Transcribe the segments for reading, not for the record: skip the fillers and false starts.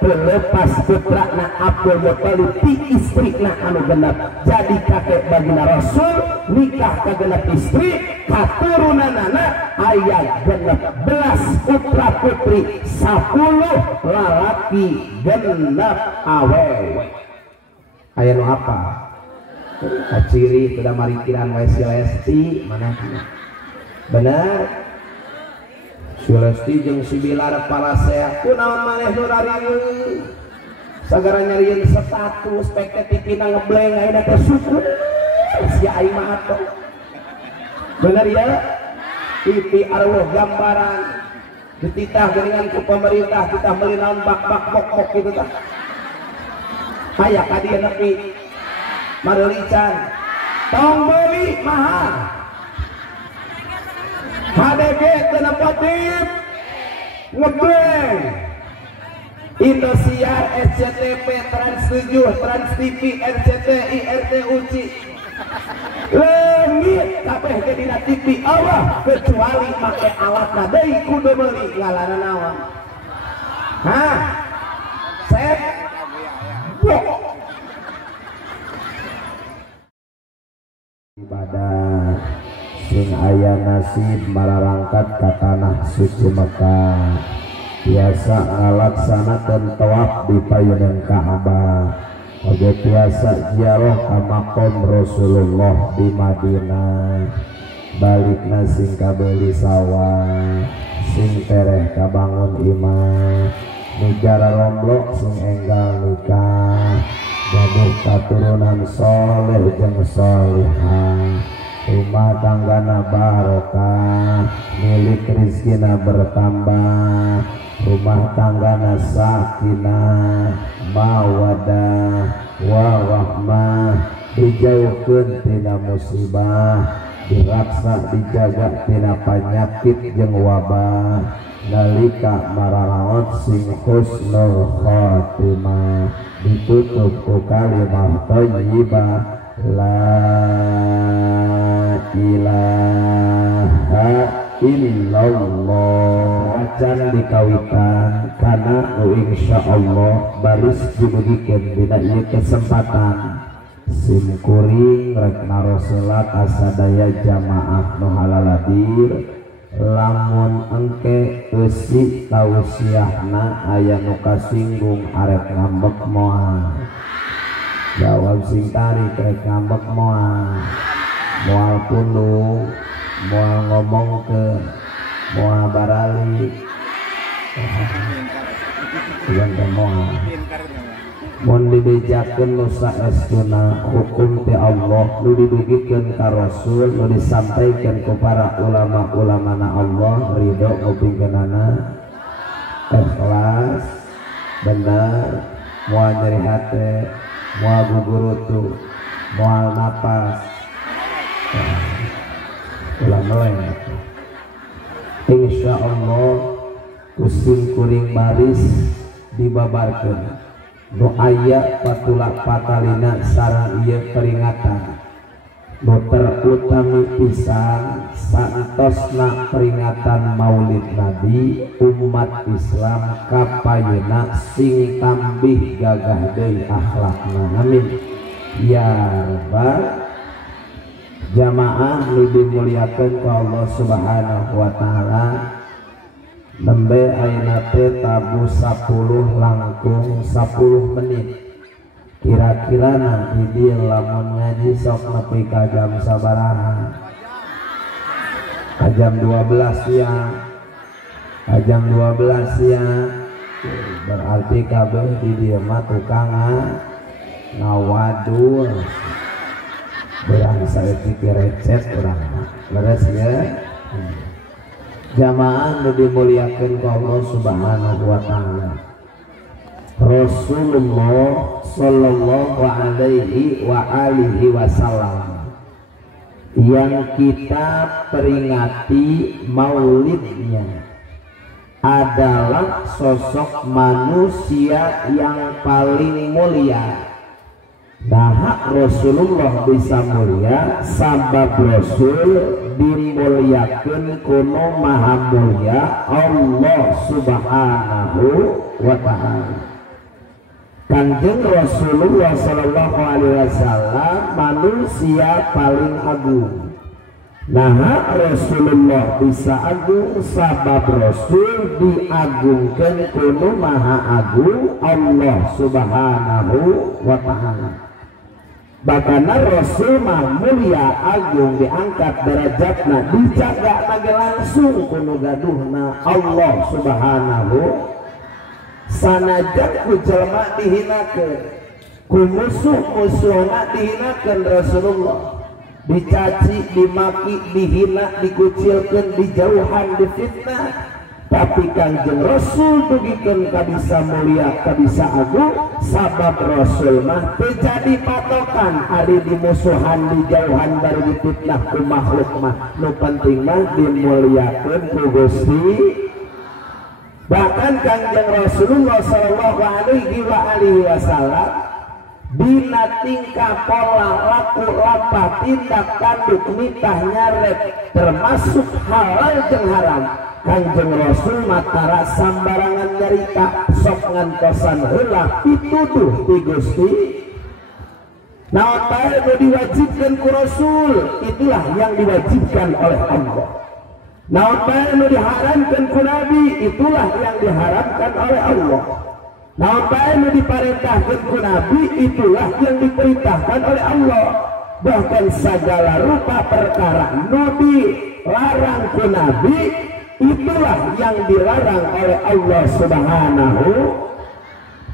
terlepas putrana Abdul Muthalib ti istrina anu genep jadi kakek bagina Rasul nikah kagenep istri katurunanana aya genep belas putra putri 10 lalaki genep awewe. Aya nu apa ciri sudah marikiran wae si Lesti mana bener si Lesti jeung si Bilar Palasea kunaon maneh nu rariung sagara nyarieun status pek tipina ngebleng ayeuna teh syukur si aing mah atuh bener ya TV arwah gambaran dititah geuningan ku pemerintah kita meuli naon bak-bak bok-bok kitu tah aya ka dieu nepi mareulican tong meuli mahal HDG tenepotif ngebleng Indosiar, SCTV, Trans 7, Trans TV, RCTI, RTUC lengit kabeh ke dina TV Allah kecuali make alatna deui kudu meuli ngaranna naon hah set ibadah sing aya nasib mararangkat ka tanah suci Mekah biasa ngalaksanakeun tawaf di payeunan Ka'bah oge biasa ziarah ka maqam Rasulullah di Madinah balikna sing kabeuli sawah sing tereh kabangun imah nigara romblok sing enggal nikah gaduh katurunan soleh jeung solihah rumah tanggana barokah milik rizkina bertambah rumah tanggana sakinah mawadah warahmah dijauhkeun tina musibah diraksa dijaga tina panyakit jeung wabah nalika mararaot sing husnul khotimah ditutup ku kalimah thayyibah la ilaha illallah acan dikawitan karena insyaallah baris dibegikeun dina ieu kesempatan sim kuring rek naroselat asadaya jamaah nu halaladir lamun engke eusi tausiahna aya nu kasinggung arek ngambek moal jawab sing tarik rek ngambek moal pundung moal ngomong ke moal barali yang ke moal mun dibejakeun nu saestuna hukum ti Allah nu didugikeun ka Rasul nu disampaikeun ku para ulama-ulamana Allah ridho ngupingkeunana ikhlas bener moal nyeri hate moal gugurutu moal napas ulah meleng insyaallah kusin kuring baris dibabarkeun nu aya patulak patalina sareng ieu peringatan nu terutami pisan saentosna peringatan Maulid Nabi umat Islam kapayeuna sing tambih gagah deui akhlakna amin ya rabbal jamaah nu dimuliakeun ku Allah Subhanahu wa taala nembe ayeuna teh tabu 10 langkung 10 menit kira-kira nanti di lamun ngaji sok nepi ka jam sabaraha ka jam 12 ya ka jam 12 ya berarti kabeh di dieu mah tukang ngawadul berang saya pikir recet urang leres ya jamaah nu dimuliakeun ku Allah Subhanahu wa taala Rasulullah sallallahu alaihi wa alihi wasallam yang kita peringati maulidnya adalah sosok manusia yang paling mulia. Nah, Rasulullah bisa mulia sabab Rasul dimuliakeun kuno maha mulia Allah Subhanahu wa ta'ala. Kanjeng Rasulullah Sallallahu Alaihi Wasallam manusia paling agung. Nah, Rasulullah bisa agung sabab Rasul diagungkan kuno Maha Agung Allah Subhanahu wa Ta'ala. Bahkan Rasul mah mulia agung diangkat derajatna dijaga lagi langsung kuno gaduhna Allah Subhanahu. Sanajan ku jelema dihinakeun, ku musuh-musuhna dihinakeun Rasulullah, dicaci, dimaki, dihina, dikucilkeun, dijauhan, difitnah. Tapi Kanjeng Rasul dugikeun ka bisa mulia, ka bisa agung, sabab Rasul mah teu jadi patokan ari dimusuhan, dijauhan, bari difitnah ku makhluk mah. Nu penting mah dimuliakeun ku Gusti. Bahkan Kanjeng Rasulullah Sallallahu Alaihi Wasallam dina tingkah pola laku lapah tindak tanduk nitah nyarek termasuk halal jeung haram, Kanjeng Rasul matara sambarangan nyarita sok ngantosan heula pituduh ti Gusti. Naon bae nu diwajibkeun ku Rasul itulah yang diwajibkan oleh Allah. Naon bae nu diharamkan ku Nabi itulah yang diharamkan oleh Allah. Naon bae nu diperintahkan ku Nabi itulah yang diperintahkan oleh Allah. Bahkan segala rupa perkara nu dilarang ku Nabi itulah yang dilarang oleh Allah Subhanahu.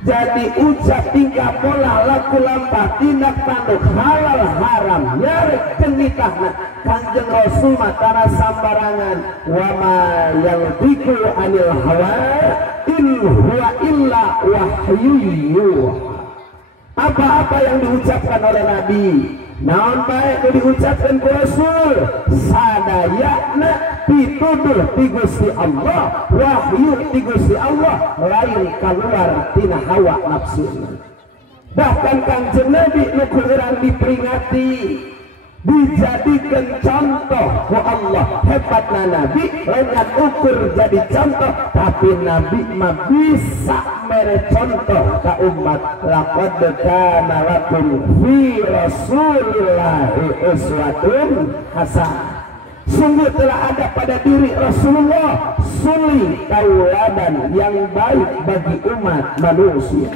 Jadi ucap tingkah pola laku lampah tindak tanduk halal haram nyarek cenitahna Kanjeng Rasul matara sambarangan wa ma yantiqu anil hawa in huwa illa wahyu yuha. Apa-apa yang diucapkan oleh Nabi, naon bae nu diucapkan ku Rasul sadayana pituduh ti Gusti Allah, wahyu ti Gusti Allah, lain kaluar tina hawa nafsu. Bahkan Kanjeng Nabi nu ku urang diperingati dijadikan contoh ku Allah. Hebatna Nabi lengan ukur jadi contoh, tapi Nabi mah bisa mere contoh ka umat. Laqad kana lakum fi Rasulillahi uswatun hasanah. Sungguh telah ada pada diri Rasulullah suri tauladan yang baik bagi umat manusia.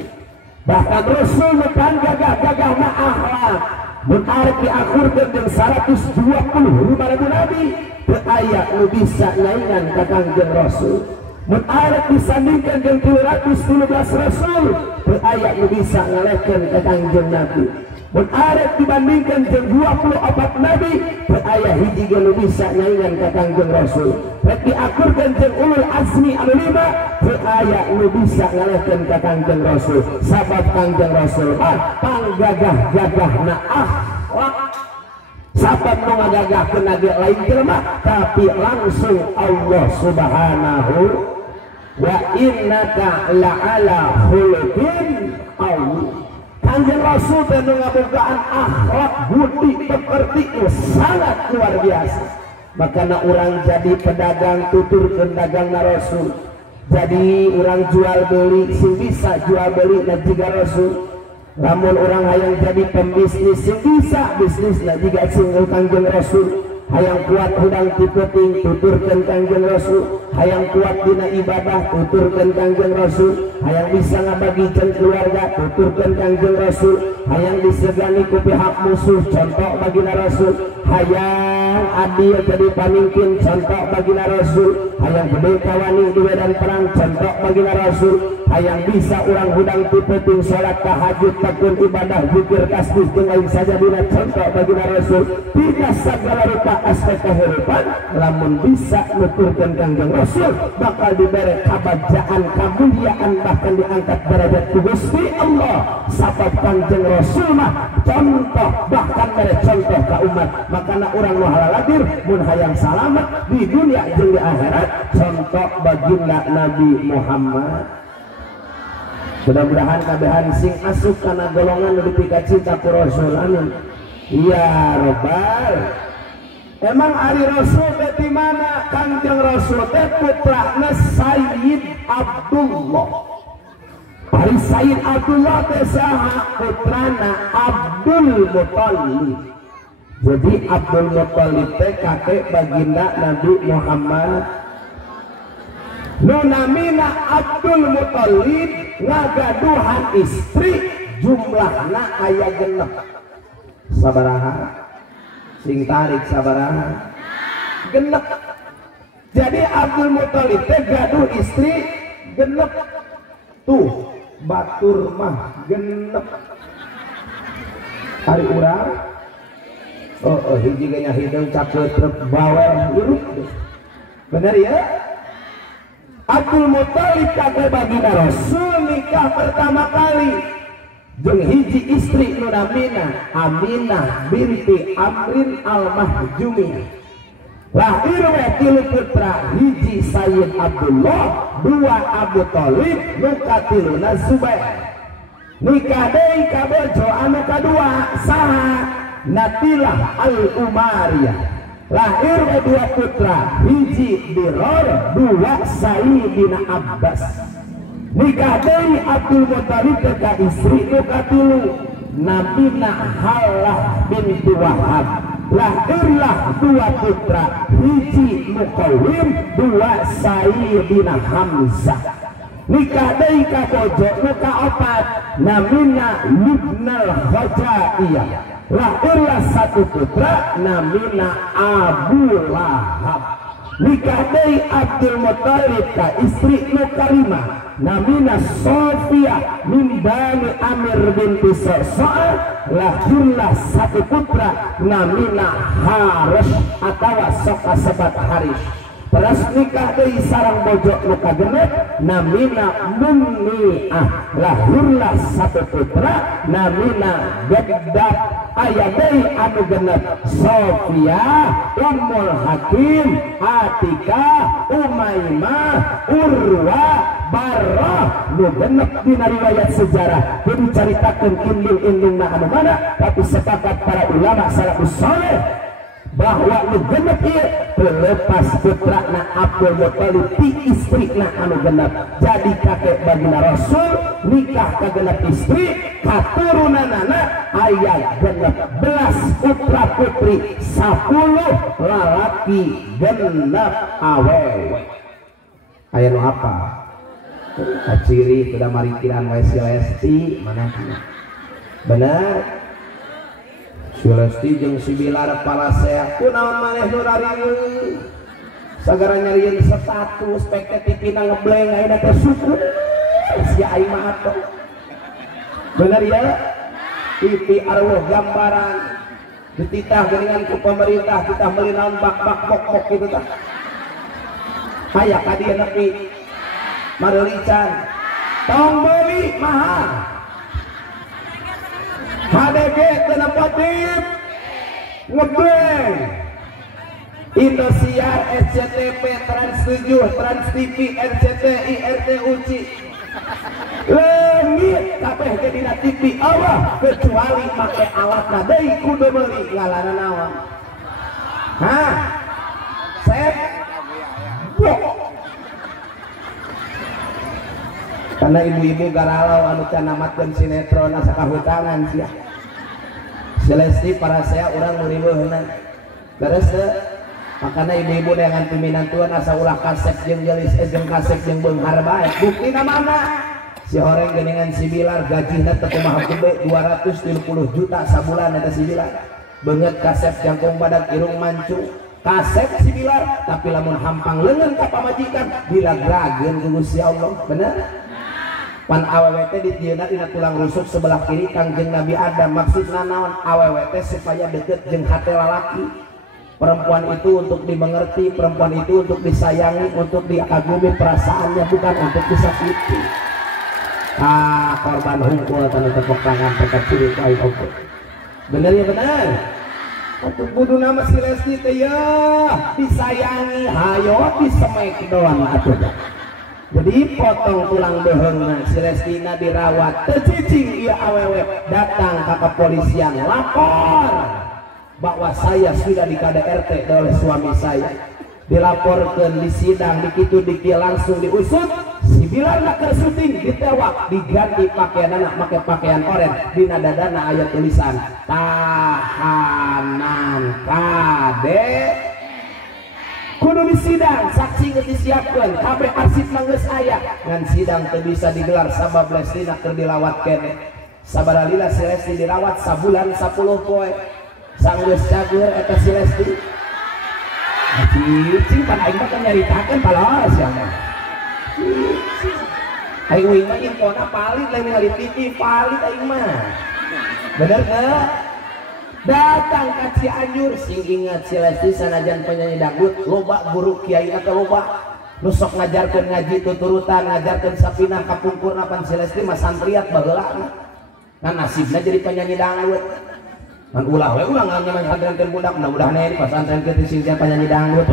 Bahkan Rasul bukan gagah-gagah na akhlak, menarik diakhirkan dengan 125.000 Nabi, beayat nu bisa nyaingan ka Kanjeng Rasul. Menarik disandingkan dengan 213 Rasul, beayat nu bisa ngalehkeun ka Kanjeng Nabi. Menarik dibandingkan dengan 24 Nabi, beayat hiji nu bisa nyaingan ka Kanjeng Rasul. Rek diakurkan jeung ulul azmi anu 5, beayat nu bisa ngalehkeun ka Kanjeng Rasul. Sabab Kanjeng Rasul panggagah-gagahna akhlak. Sabab nu ngagagahkeun ge lain jelema, tapi langsung Allah Subhanahu. Wa innaka la'ala khuluqin azim. Kanjeng Rasul teh ngabogaan akhlak budi pekerti sangat luar biasa. Makanya orang jadi pedagang tuturkeun dagangna Rasul. Jadi orang jual beli sing bisa jual beli na jiga Rasul. Lamun orang hayang jadi pembisnis sing bisa bisnis na jiga sing Kanjeng Rasul. Hayang kuat hudang tipeting tuturkeun Kanjeng Rasul. Hayang kuat dina ibadah tuturkeun Kanjeng Rasul. Hayang bisa ngabagikeun keluarga tuturkeun Kanjeng Rasul. Hayang disegani ku pihak musuh contoh bagina Rasul. Hayang adil jadi pamingkin contoh bagina Rasul. Hayang gede kawani di medan perang contoh bagina Rasul. Hayang bisa orang hudang tipeting salat tahajud takun ibadah zikir tasbih jeung lain saja dina contoh bagina Rasul. Tidak segala rupa aspek kehidupan lamun bisa nuturkeun Kanjeng Rasul bakal diberi kabajaan kamuliaan bahkan diangkat derajat ku Gusti Allah. Sabab Kanjeng Rasul mah contoh bahkan mere contoh ka umat. Makana urang nu halaladir mun hayang salamet di dunia jeung di akhirat contoh baginda Nabi Muhammad. Mudah-mudahan kabehan sing asup kana golongan nu dipika cinta ku Rasul. Amin ya Rabbal. Emang ari Rasul teh di mana? Kanjeng Rasul teh putrana Sayyid Abdullah. Bari Sayyid Abdullah tesaha putrana Abdul Muthalib. Jadi Abdul Muthalib teh kakek baginda Nabi Muhammad. Nu namina Abdul Muthalib ngagaduhan istri jumlahna aya genep. Sabaraha? Sing tarik sabaraha? Genep. Jadi Abdul Muthalib teh gaduh istri genep. Tuh batur mah genep. Hari urang hiji nya hidung cakeut bawel lurut. Bener ya? Abdul Muthalib kakek baginda Rasul nikah pertama kali jeung hiji istri nu namina Aminah binti Amrin al-Mahjumi. Lahir we tilu putra, hiji Sayyid Abdullah, dua Abu Thalib, nu katiluna Zubair. Nikah deui ka bojo anu kadua saha? Natilah al-Umariyah. Lahir we dua putra, hiji Diror, dua Sayyidina Abbas. Nikah deui Abdul Muthalib ka istri nu katilu namina Halah binti Wahab. Lahirlah dua putra, hiji Muqawwim, dua Sayyidina Hamzah. Nikah deui ka bojo nu kaopat namina Lubnal Khajaiyah. Lahirlah satu putra namina Abu Lahab. Nikah deui Abdul Muthalib ka istri nu karimah namina Sofiyah min Bani Amir binti Sa'sa'ah. Lahirlah satu putra namina Haris atawa sok kasebat Haris. Terus nikah deui sareng bojo nu kagenep namina Munniah. Lahirlah satu putra namina Gaddad. Aya deui anu genep Sofia, Ummul Hakim, Atika, Umaymah, Urwa, Barrah. Nu genep dina riwayat sejarah teu dicaritakeun indung-indungna anu mana, tapi sepakat para ulama salafus saleh bahwa nu genep ieu lepas putrana Abdul Muthalib ti istrina anu genep. Jadi kakek baginda Rasul nikah ka genep istri, katurunanana aya genep 11 putra putri, 10 lalaki genep awewe. Aya nu apa? Kaciri sudah marikiran wae si Lesti mana? Bener. Si Lesti jeung si Bilar Palasea kunaon maneh nu rarieuh sagara nyarieun status pek tipina ngebleng ayeuna teh syukur sia aing mah atuh. Bener ya? TV arwah gambaran dititah geuningan ku pemerintah, kita meuli naon bak-bak bok-bok kitu tah. Aya ka dieu nepi mareulican tong meuli mahal. HDG tenepotif ngebleng Indosiar, SCTV, Trans 7, Trans TV, RCTI, RTUC leungit kabeh ge dina TV Allah kecuali make alatna deui kudu meuli ngaranna naon? Hah? Set blok. Karena ibu-ibu garalau anu can namatkeun sinetron asa kahutangan sia. Si Lesti para saya urang muriweuhna. Beres teu? Makana ibu-ibu dengan piminantuan asa ulah kasep jeung gelis jeung kasep jeung beunghar bae. Buktina mana? Si horeng geuningan si Bilar gajina teu kumaha gede 230 juta sabulan eta si Bilar. Beungeut kasep jangkung badak irung mancung. Kasep si Bilar tapi lamun hampang leungeun ka pamajikan dilagrageun ku Gusti Allah. Bener? Pan awewe teh di dieuna dina tulang rusuk sebelah kiri Kangjeng Nabi Adam. Maksudna naon? Awewe teh supaya deket jeung hate lalaki. Perempuan itu untuk dimengerti, perempuan itu untuk disayangi, untuk diagumi perasaannya, bukan untuk disakiti. Korban hungkul tanu tepuk tangan tekat kiri kain oke. Bener ya bener. Untuk budu nama si Lesti teh ya disayangi, hayo disemek doang atuh. Jadi potong tulang beheungna si Lestina dirawat teu cicing ieu awewe datang ke kepolisian lapor bahwa saya sudah di KDRT oleh suami saya, dilaporkan di sidang dikitu diki langsung diusut si Bilar nak ke syuting ditewak diganti pakaian anak pakai pakaian oranye di nadadana ayat tulisan tahanan kade kudu disidang saksi geus disiapkeun kabeh arsip manggeus aya ngan sidang teu bisa digelar sabab Lestina keur dilawat kene sabaraha lila si Lesti dirawat sabulan 10 poe sanggeus cager eta si Lesti cicing pan aing mah nyaritakeun palaos ya aing mah infona palit lain ningali TV palit aing mah bener ke datang ka Cianjur sing ingat si Lesti sanajan penyanyi dangdut loba guru kiai atau loba nu sok ngajarkeun ngaji tuturutan ngajarkeun sapina kapungkurna pan si Lesti mah santriat baheula kan nasibna jadi penyanyi dangdut kan ulah we ulah nganyaman budak mudah-mudahan aya di pasantren teh sing penyanyi dangdut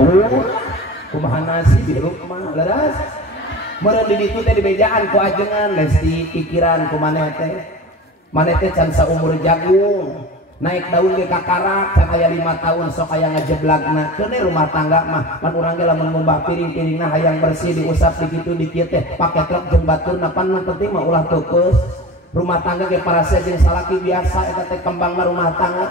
kumaha nasib hirup kumaha leres meureun di ditu teh di bejaan ku ajengan Lesti pikiran ku maneh teh can saumur jagung naik daun ge kakarak can aya 5 tahun sok aya ngajeblagna keun rumah tangga mah pan urang ge lamun ngumbah piring-piringna hayang bersih diusap dikitu dikieu teh pake truk jeung baturna pan nu penting mah ulah teukeus rumah tangga ge parase jeung salaki biasa eta teh kembangna rumah tangga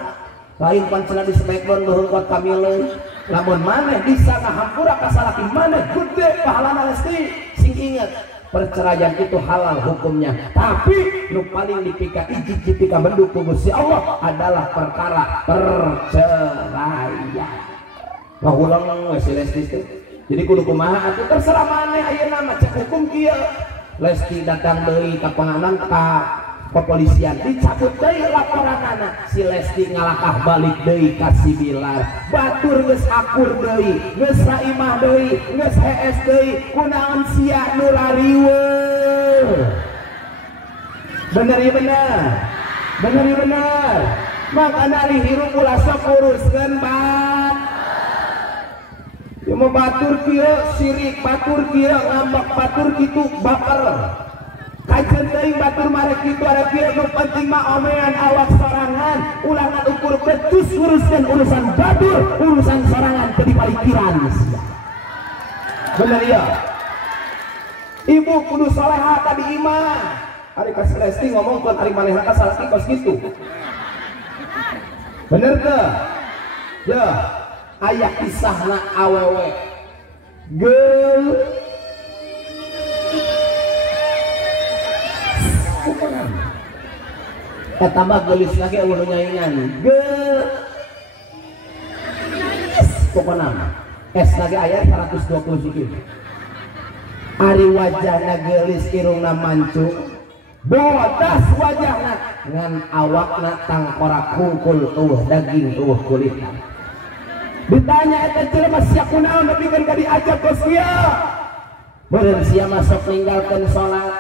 lain pancena di smackdown luhur kuat kamileuh lamun maneh bisa ngahampura ka salaki maneh gede pahalana Lesti sing inget perceraian itu halal hukumnya tapi nu paling dipika ijik jipika mendukung Gusti Allah adalah perkara perceraian ngahulang we si Lesti teh jadi kudu kumaha atuh terserah maneh ayeuna mah cek hukum kieu Lesti datang deui ka panganan ka kepolisian dicabut deui laporanana si Lesti ngalakah balik deui ka si Bilar batur geus akur deui geus saimah deui geus hees deui kunaon sia nu rariweuh bener ieu bener makana ari hirup ulah sok uruskeun bat ieu mah batur kieu sirik batur kieu ngambek batur kitu baper kajen deui batur marek kitu ada kieu nu penting mah omean awak sorangan ulangan ukur becus uruskeun urusan batur urusan sorangan teu dipalikiran sia bener ya ibu kudu soleha tadi imah ari ka Lesti ngomongkeun ari manehna ka salaki kos kitu bener teu ya aya kisahna awewe geul kata mah gelis lagi ulu nyaingan gelis pokoknya es lagi ayat 120 sikit ari wajahna gelis irungna mancung bodas wajahna ngan awakna tangkorak kungkul daging kulitna ditanya eta jelema sia kunaon tapi kan diajak ka sia beureun sia masuk ninggalkeun salat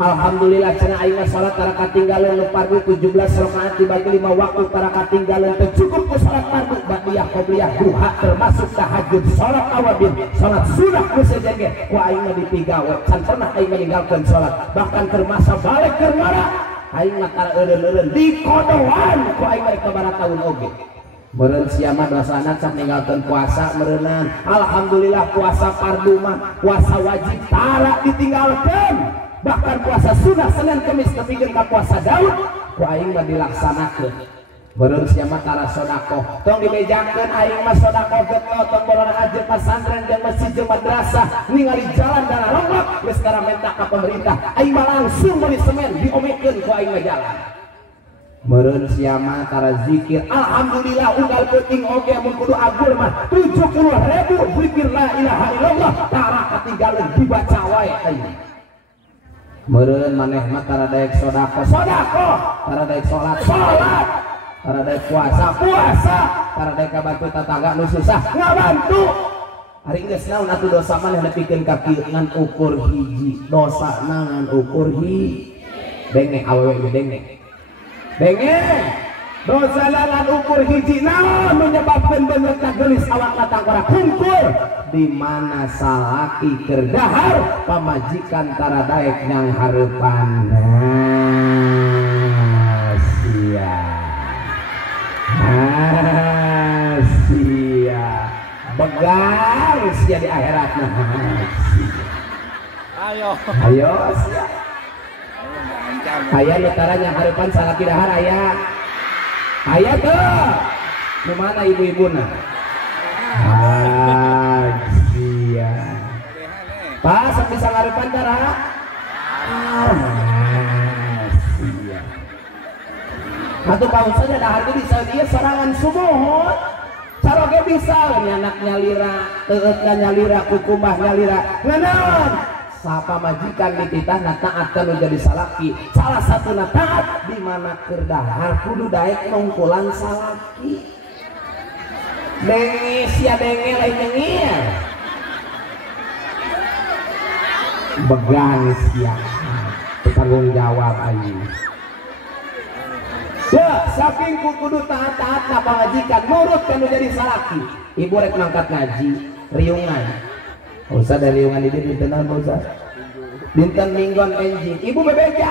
alhamdulillah cenah aing mah salat tara katinggalan nu fardu 17 rakaat dibagi 5 waktu tara katinggalan teu cukup ku salat fardu ba'diyah qobliyah duha termasuk tahajud salat awabin salat sunah ku sejenenge ku aing mah dipigawe can pernah aing meninggalkeun salat bahkan termasa balik keur ngara aing mah tara eureun-eureun dikodoan ku aing mah sabaraha taun oge meureun sia mah dosana cak ninggalkeun puasa meureunan alhamdulillah puasa fardu mah puasa wajib tara ditinggalkeun bahkan puasa sunnah Senin Kemis kepikeun ka puasa Daud ku aing mah dilaksanakeun meureun sia mah tara sedekah tong dibejakeun aing mah sedekah getlo tong bolona ajeun pesantren jeung masjid jeung madrasah ningali jalan dan ronglok geus tara minta ka pemerintah aing mah langsung meuli semen diomekeun ku aing mah jalan meureun sia mah tara zikir alhamdulillah unggal peuting oge mun kudu abdul mah 70.000 zikir la ilaha illallah tara katinggalan dibaca wae aing meureun maneh mah tara daek sedekah tara daek salat tara daek puasa tara daek kabantu tetangga nu susah ngabantu ari geus naon atuh dosa maneh nepikeun ka kieu ngan ukur hiji dosa ngan ukur hiji denge awewe denge dosa ngan ukur hiji naon menyebabkeun beungeut gelis awak tangkora kumpul di mana salaki keur dahar pamajikan tara daek nyang hareupan sia begar sia di akhiratna ayo Ayo aya netaranya harapan salaki dahar aya tuh kemana ibu-ibuna sia pas bisa harapan darah sia atau paus saja dahar itu bisa dia serangan subuh cara ge bisa anak nyalira teueutna nyalira kukumah nyalira nganaon sapa majikan dititah na taat kalau jadi salaki salah satu na taat di mana keur dahar kudu daek nongkulan salaki dengis ya dengel lain nyengir begang sia bertanggung jawab aing ya saking kudu taat-taat na pangajikan nurut kanu jadi salaki ibu rek mangkat ngaji riungan usah dari riungan ini dintenan usah dinten mingguan enjing ibu bebeja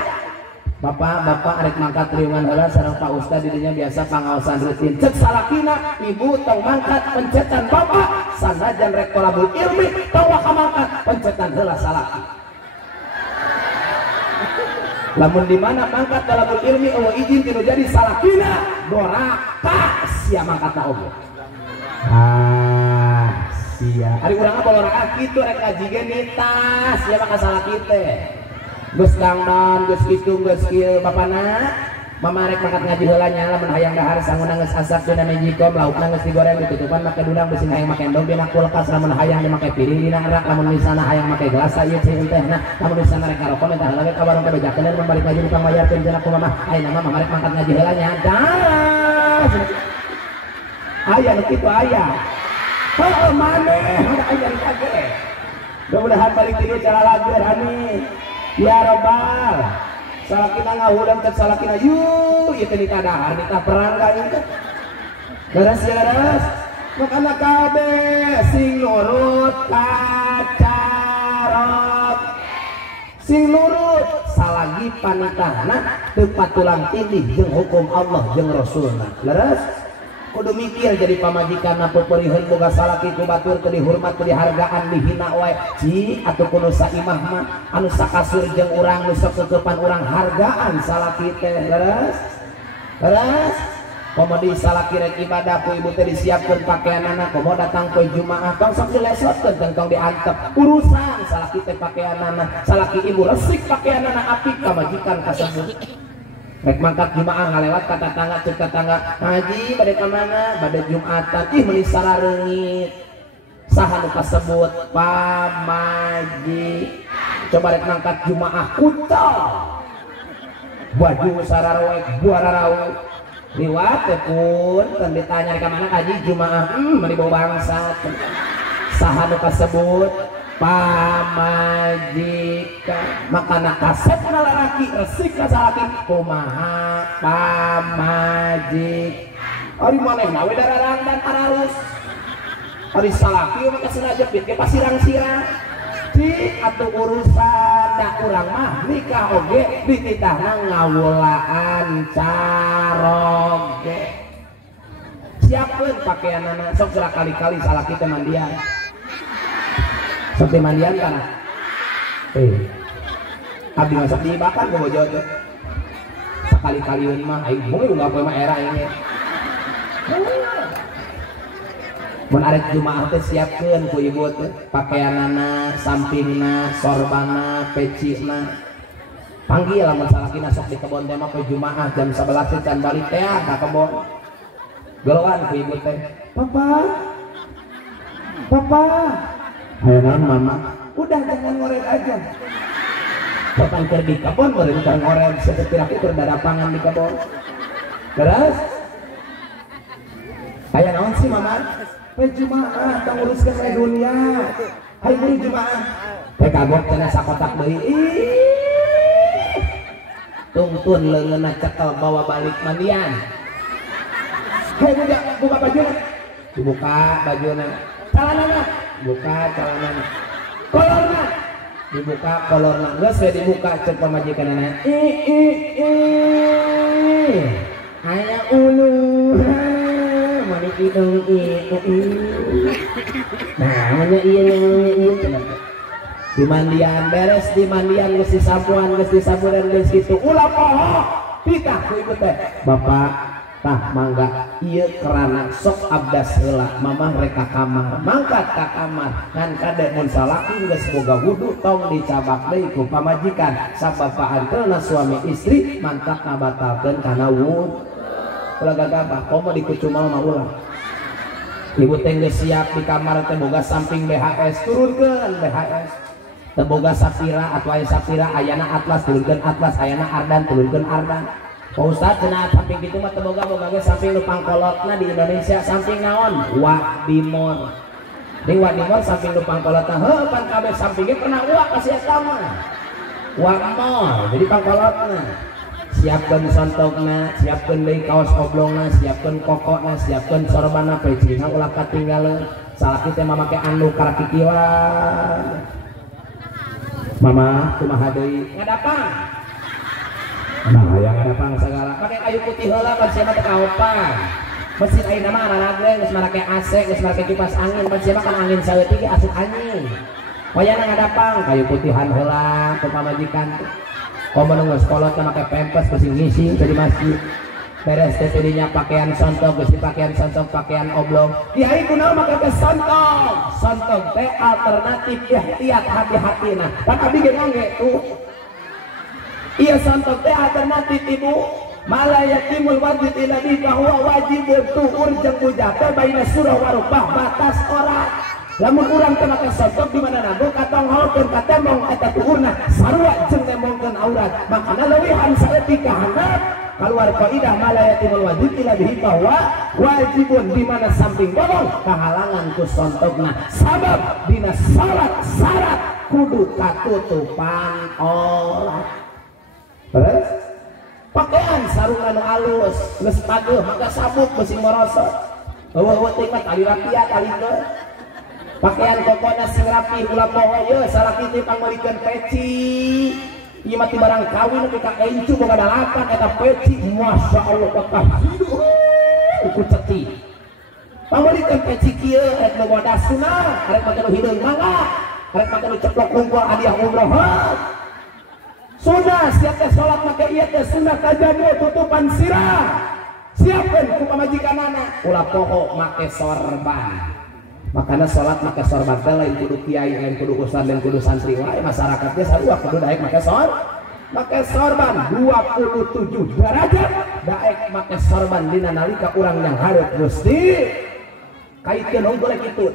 bapak rek mangkat riungan heula sareng Pak Ustad didinya biasa pangaosan rutin cek salakina ibu tong mangkat pencetan bapak sanajan rek tolabul ilmi tong waka mangkat pencetan heula salaki lamun di mana mangkat tolabul ilmi eueuh izin tinu jadi salakina doraka sia mangkatna oge sia ari urang apa olahraga kitu rek ngaji ge nitas sia maka salaki teh geus dangdan geus kitu geus kieu bapana mama rek mangkat ngaji heula nya lamun hayang dahar sanguna geus asap dina mejikom laukna geus digoreng ditutupan make dudang beusin hayang make endog dina kulkas lamun hayang dimake piring dina rak lamun misalna hayang make gelas ieu teh tehna lamun misalna rek ngarokok minta heula ke warung teh bejakeun mun balik ngaji tukang bayarkeun cenah ku mama ayeuna mama rek mangkat ngaji heula nya dah aya nu kitu aya oh maneh ada aya lagi mudah-mudahan balik ini cara lagi Rani ya robbal salakina ngahudang cek salakina yuk itu nikah dahar nikah perang kain beres ya beres makanya kabe sing nurut kacarok sing nurut salagi panitahna tepat tulang tindih jeung hukum Allah jeung Rasulna beres kudu mikir jadi pamajikan na peupeurieun boga salaki ku batur teu dihormat teu dihargaan dihina wae ci atuh kudu saimah mah anu sakasur jeung urang nu sok keukepan urang hargaan salaki teh beres komo di salaki rek ibadah ku ibu teh disiapkeun pakaianana komo datang poe Jumaah tong sok dilesotkeun tong diantep urusan salaki teh pakaianana salaki ibu resik pakaianana apik ka majikan kasebut rek mangkat Jumaah ngalewat ka tetangga cek tetangga haji bade ka mana bade Jumatan ih meuli sarareungit saha nu kasebut pamaji coba rek mangkat Jumaah kutol baju sararoek buararawe liwat teh pun teu ditanya ka mana haji Jumaah meuli bawa bangsa saha nu kasebut pamajikan makana kasep na lalaki resik ka salaki kumaha pamajik ari manehna we dararang dan aralus ari salaki mah kesana jepit ke pasirang-sirang di atuh urusan da urang mah nikah oge dititahna ngawulaan caroge siapkeun pakaianana sok gerak kali-kali salaki teh mandian seperti mandian kan abdi masak dibakar ke bojo teh sekali-kaliun mah aing mung nggak poe mah era ini mun arek Jumaah teh siapkeun ku ibu teh pakaianana sampingna sorbana pecina panggil lamun salakina sok di kebon teh mah poe Jumaah jam 11 teh can balik teh ka kebon goloan ku ibu teh papa ayo naon mama udah jangan ngorek aja potong keur di kebon boleh bukan ngorek seperti aku berdadapangan di kebon terus aya naon sih mama Jumaah tong uruskeun we dunia hari buru Jumaah teh kagok cenah sakotak deui tungtun leungeunna cekel bawa balik mandian hei buka bajuna dibuka bajuna calanana buka calanana kolorna dibuka kolorna geus we dibuka cek pamajikanana aya ulu mani idung nah namanya iya Dimandian beres dimandian geus disapuan geus disapuran geus kitu ulah poho pitah ku ibu teh bapak tah mangga ieu kerana sok abdas heula mamah reka kamar mangkat ka kamar ngan kade mun salaki geus boga wudu tong dicabak deui ku pamajikan sabapa anteuna suami istri mantap ngabatalkeun kana wudu ulah gagabah komo dikucumal mah ulah ibu teh geus siap di kamar teh boga samping BHS turunkeun BHS teboga sapira atau aya sapira ayana atlas turunkeun atlas ayana ardan turunkeun ardan Pak Ustad cenah samping kitu mah teboga boga ge samping nu pangkolotna di Indonesia samping naon Wadimor di Wadimor samping nu pangkolotna heuh pan kabeh samping ge pernah uak ka sia eta mah Wadimor jadi pangkolotna siapkeun sontogna siapkeun deui kaos oblongna siapkeun kokona siapkeun sorbana pecina ulah katinggaleun salaki teh mah make anu karakikiwan mama kumaha deui ngadapang nah yang ngadapang segala make kayu putih heula pan sia mah teh kaopan mesin ayeuna mah ararage geus make AC geus make kipas angin pan sia mah kan angin saeutik ge asup angin wayana ngadapang kayu putihan heula ku pamajikan komo nu geus kolot make pempes geus ngisi di masjid beres teh dinya pakaian sontog geus pakaian sontog pakaian oblong kiai kunaon make teh sontog teh alternatif ikhtiat hati-hatina pan abdi ge ngangge tuh ieu sontog teh alternatif ibu malayatimul wajib ila bi bahwa wajib tuur jeung bujang teh baina surah wa rubah batas orang lamun urang teh make sontog di mana nago katong holkeun ka tembong eta tuurna sarua jeung tembongkeun aurat makana leuwih saeutik ka handap keluar kaidah malayatimul wajib ila bihi bahwa wajibun di mana samping bolong kahalangan ku sontogna sabab dina salat syarat kudu katutupan aurat terus pakaian sarung anu alus geus pageuh maka sabuk beusi morosot eueuh teh mah tali rapia tali teu pakaian kokona sing rapi ulah poho ye salaki teh pangmalikeun peci ieu mah ti barang kawin nepi ka encu boga dalapan eta peci masyaallah kata uku ceti pangmalikeun peci kieu rek boga dasuna rek make nu hideung mangga rek make nu ceplok kumpul hadiah umroh sunah siap teh salat make ieu teh sunah tajamu tutupan sirah siapkeun ku pamajikanana ulah poho make sorban makanya sholat make sorban teh lain kudu kiai lain kudu ustad lain kudu santri wae masyarakatnya sarua kudu daek make sorban 27 derajat daek make sorban dina nalika urang yang hareup Gusti kaitkeun unggul kitu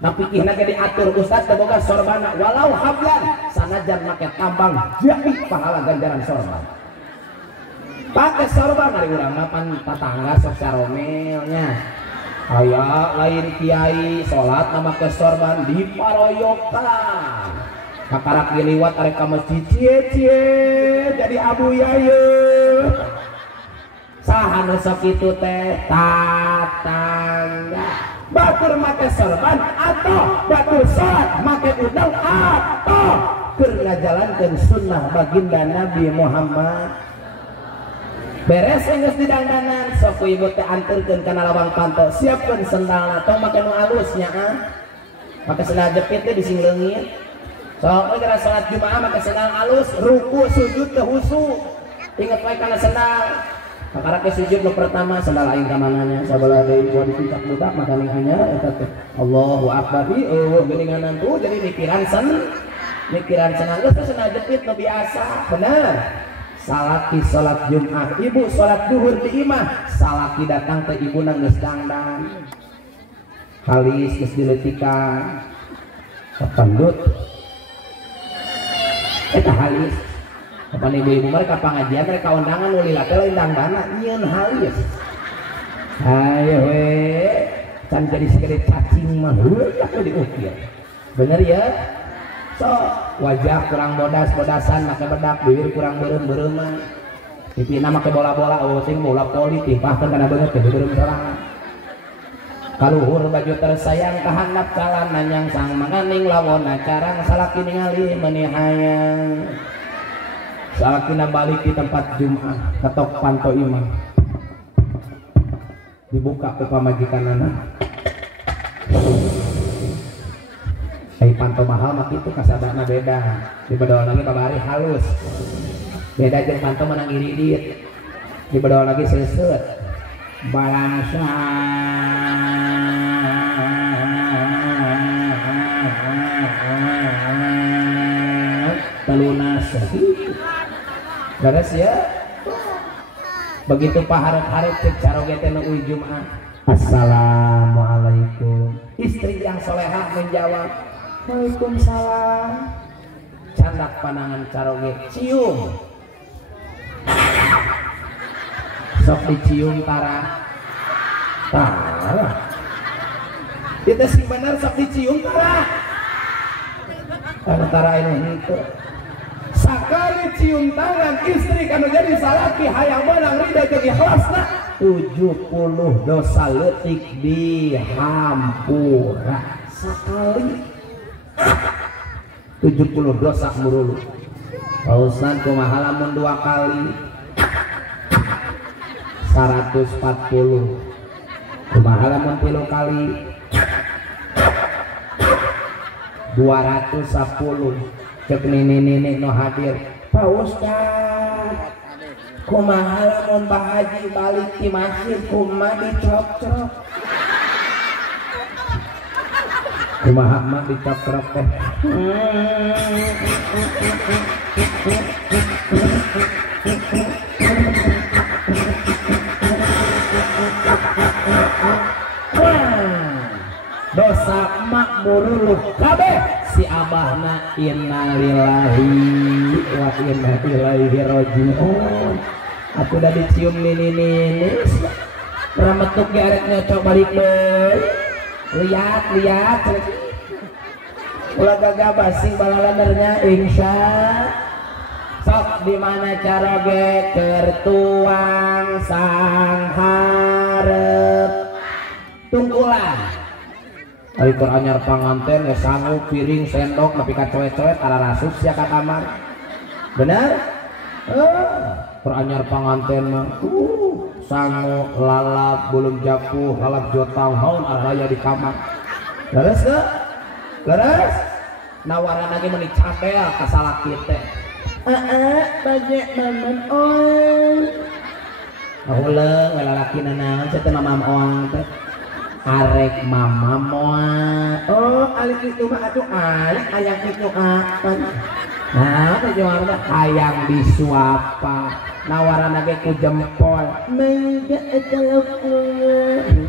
nah pikihna ge diatur ustad teh boga sorbana walau hablan sanajan make tambang jadi pahala ganjaran sorban pake sorban ari urang mah pan tatangga sok saromelnya aya lain kiai salat nama ke sorban diparoyokan kakarak diliwat arek ka masjid cie jadi abu yaye saha nu sok kitu teh tatangga batur make sorban atau batur salat make udang atau keur ngajalankeun sunnah baginda Nabi Muhammad beres geus didangdanan sok ibu teh anterkeun kana lawang panto siapkeun sendalna tong make nu alus nya make sendal jepit teh bising leungit sok gara salat Jumaah make sendal alus ruku sujud teh husu inget wae kana sendal kakara ke sujud nu pertama sendal aing ka mananya sabelah deui buat dicicak budak makanya anyar eta teh Allahu akbar geuninganan tuh jadi mikiran senang geus sendal jepit nu biasa bener salaki salat Jumat ibu salat duhur di imah salaki datang ke ibu nangis dangdang halis geus diletikan kapandut eta halis kapan ibu-ibu mereka pengajian mereka undangan ulila teh lain dangdana nyieun halis ayo we can jadi segede cacing mah heuh atuh diukir bener ya so wajah kurang bodas-bodasan make bedak bibir kurang beureum-beureumna pipina make bola-bola euting bola poli timpahkeun kana beungeut teh beureum sorangan kaluhur baju tersayang kahandap kalan nanyang sang manganing lawona carang salaki ningali meuni hayang salakina balik di tempat Jumat ketok panto imam dibuka ke pamajikanana panto mahal mah kitu kasadana beda. Di bedol lagi kabari halus. Beda jeung panto menang iridit. Di bedol lagi seuseut. Balangsa telunas. Beres ya. Begitu paharep-harep cek caroge teh nu Jumat. Assalamualaikum. Istri yang solehah menjawab, Waalaikumsalam. Candak panangan caroge cium. Sok dicium tara. Itu sih benar sok dicium tara. Antara ini itu. Sakali cium tangan istri kanu jadi salaki hayang menang ridho jeung ikhlasna 70 dosa leutik dihampura sakali 70 dosa murulu. Pausan kumaha lamun 2 kali 140. Kumaha lamun 3 kali 210. Cek nini no hadir Pak Ustad kumaha lamun Pak Haji balik di masjid kumaha dicrok-crok kumaha mah dicrok-crok teh dosa mak muruluh kabeh si abahna innalillahi wa inna ilaihi rajiun. Aku udah dicium nini rametuk ge arek nyocok balik deui. Lihat ulah gagah basing balalandernya insya sok di mana cara ge kertuang sang hareup tungkulan. Ari keur anyar panganten geus sanggup piring sendok nepi ka coet-coet ara rasus sia ka kamar. Bener? Keur anyar panganten mah sangu lalap bulung japu lalap jotang haun ara raya di kamar. Leres teu? Leres? Nawaran lagi meuni cadel ka salaki teh. Baje maman oi. Uleung lalakina naon cenah mamam oang teh. Arek mama moa alik itu mah atuh alik ayang itu apa nah tujuan mah ayang disuapa nawaran lagi ku jempol mangga telepon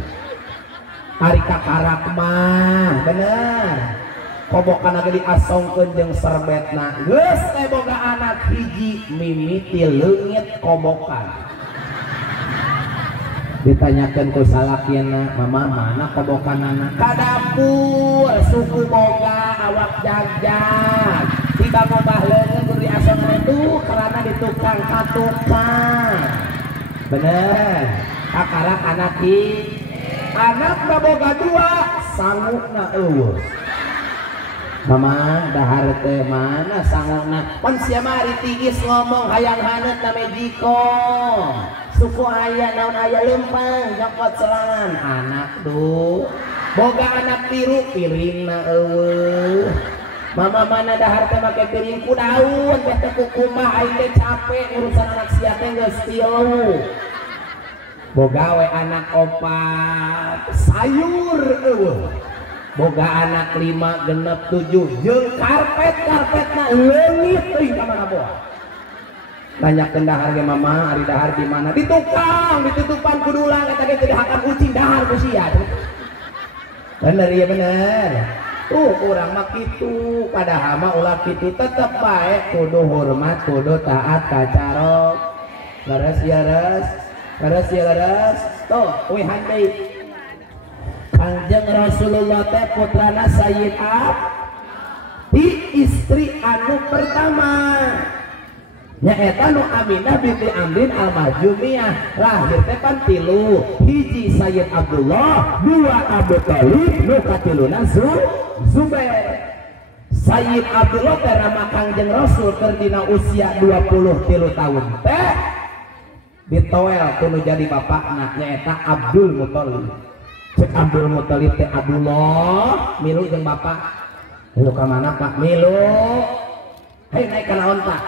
hari kakarak mah bener kobokan lagi diasongkeun jeung serbetna geus teh boga anak hiji mimiti leungit kobokan ditanyakan ku salakina mama mana kobokanana ka dapur suku boga awak jagjag tiba ngobah leungeun kudu diasong itu karena di tukang katukang bener kakarak anak anak boga 2 sangukna eueuh mama dahar teh mana sangukna pan sia mari tigis ngomong hayang haneut na Mejiko suku ayah naon ayah lempang nyokot selangan anak tuh boga anak tiru piringna eueuh mama mana dahar teh make piring ku daun teh teh kukumah aing teh capek urusan anak sia teh geus tilu boga we anak 4 sayur eueuh boga anak 5 genep 7 jeung karpetna leungit teuing ka mana boa tanyakeun dahar ge mama ari dahar di mana di tukang ditutupan ku dulang eta ge teu dihakan ucing dahar ku sia bener ya bener urang mah kitu padahal mah ulah kitu tetep bae kudu hormat kudu taat ka carok leres ya leres tuh uihan deui Kanjeng Rasulullah teh putrana Sayyid di istri anu pertama nyaeta nu Aminah binti Amrin al-Majumiyah lahir teh pan 3 hiji Sayyid Abdullah 2 Abu Thalib nu katiluna Zubair Sayyid Abdullah teh rama Kangjeng Rasul keur dina usia 23 tahun teh ditoel kudu jadi bapakna nyaeta Abdul Muthalib cek Abdul Muthalib teh Abdullah milu jeung bapak Milu ka mana Pak? Milu. Hei naik ka naon Pak?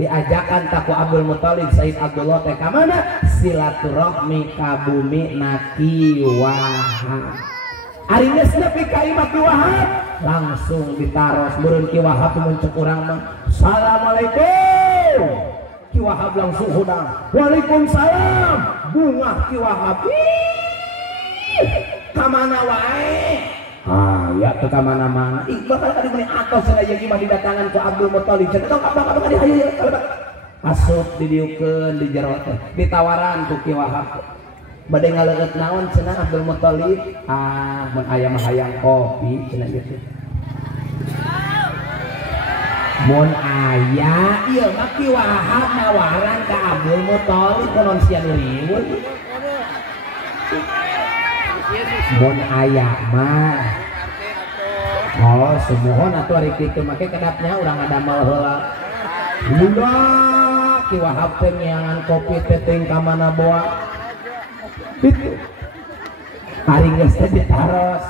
Diajakan taku Abdul Muthalib Sayyid Abdullah teh ka mana? Silaturahmi ka bumi naki Wahab. Ari geus nepi ka imah Ki Wahab, langsung ditaros meureun Ki Wahab muncul urang mah. Assalamualaikum. Ki Wahab langsung hudang. Waalaikumsalam. Bunga Ki Wahab. Ka mana wae? Ya ke mana-mana. Bakal tadi meni atos sadaya gimana didatangan ku Abdul Muthalib. Cenah bakal di hayu asup didieukeun di jero teh. Ditawaran ku Ki Wahab. Bade ngaleut naon cenah Abdul Muthalib? Mun aya mah hayang kopi cenah gitu. Mun aya ieu mah Ki Wahab nawaran ka Abdul Muthalib konon sia riweuh. Mun aya mah semohon atuh ari kitu make kedapnya urang ngadamel heula. Bunda Ki Wahab teh ngeangan kopi teh teuing ka mana boa. Kitu. Ari geus teh ditaros.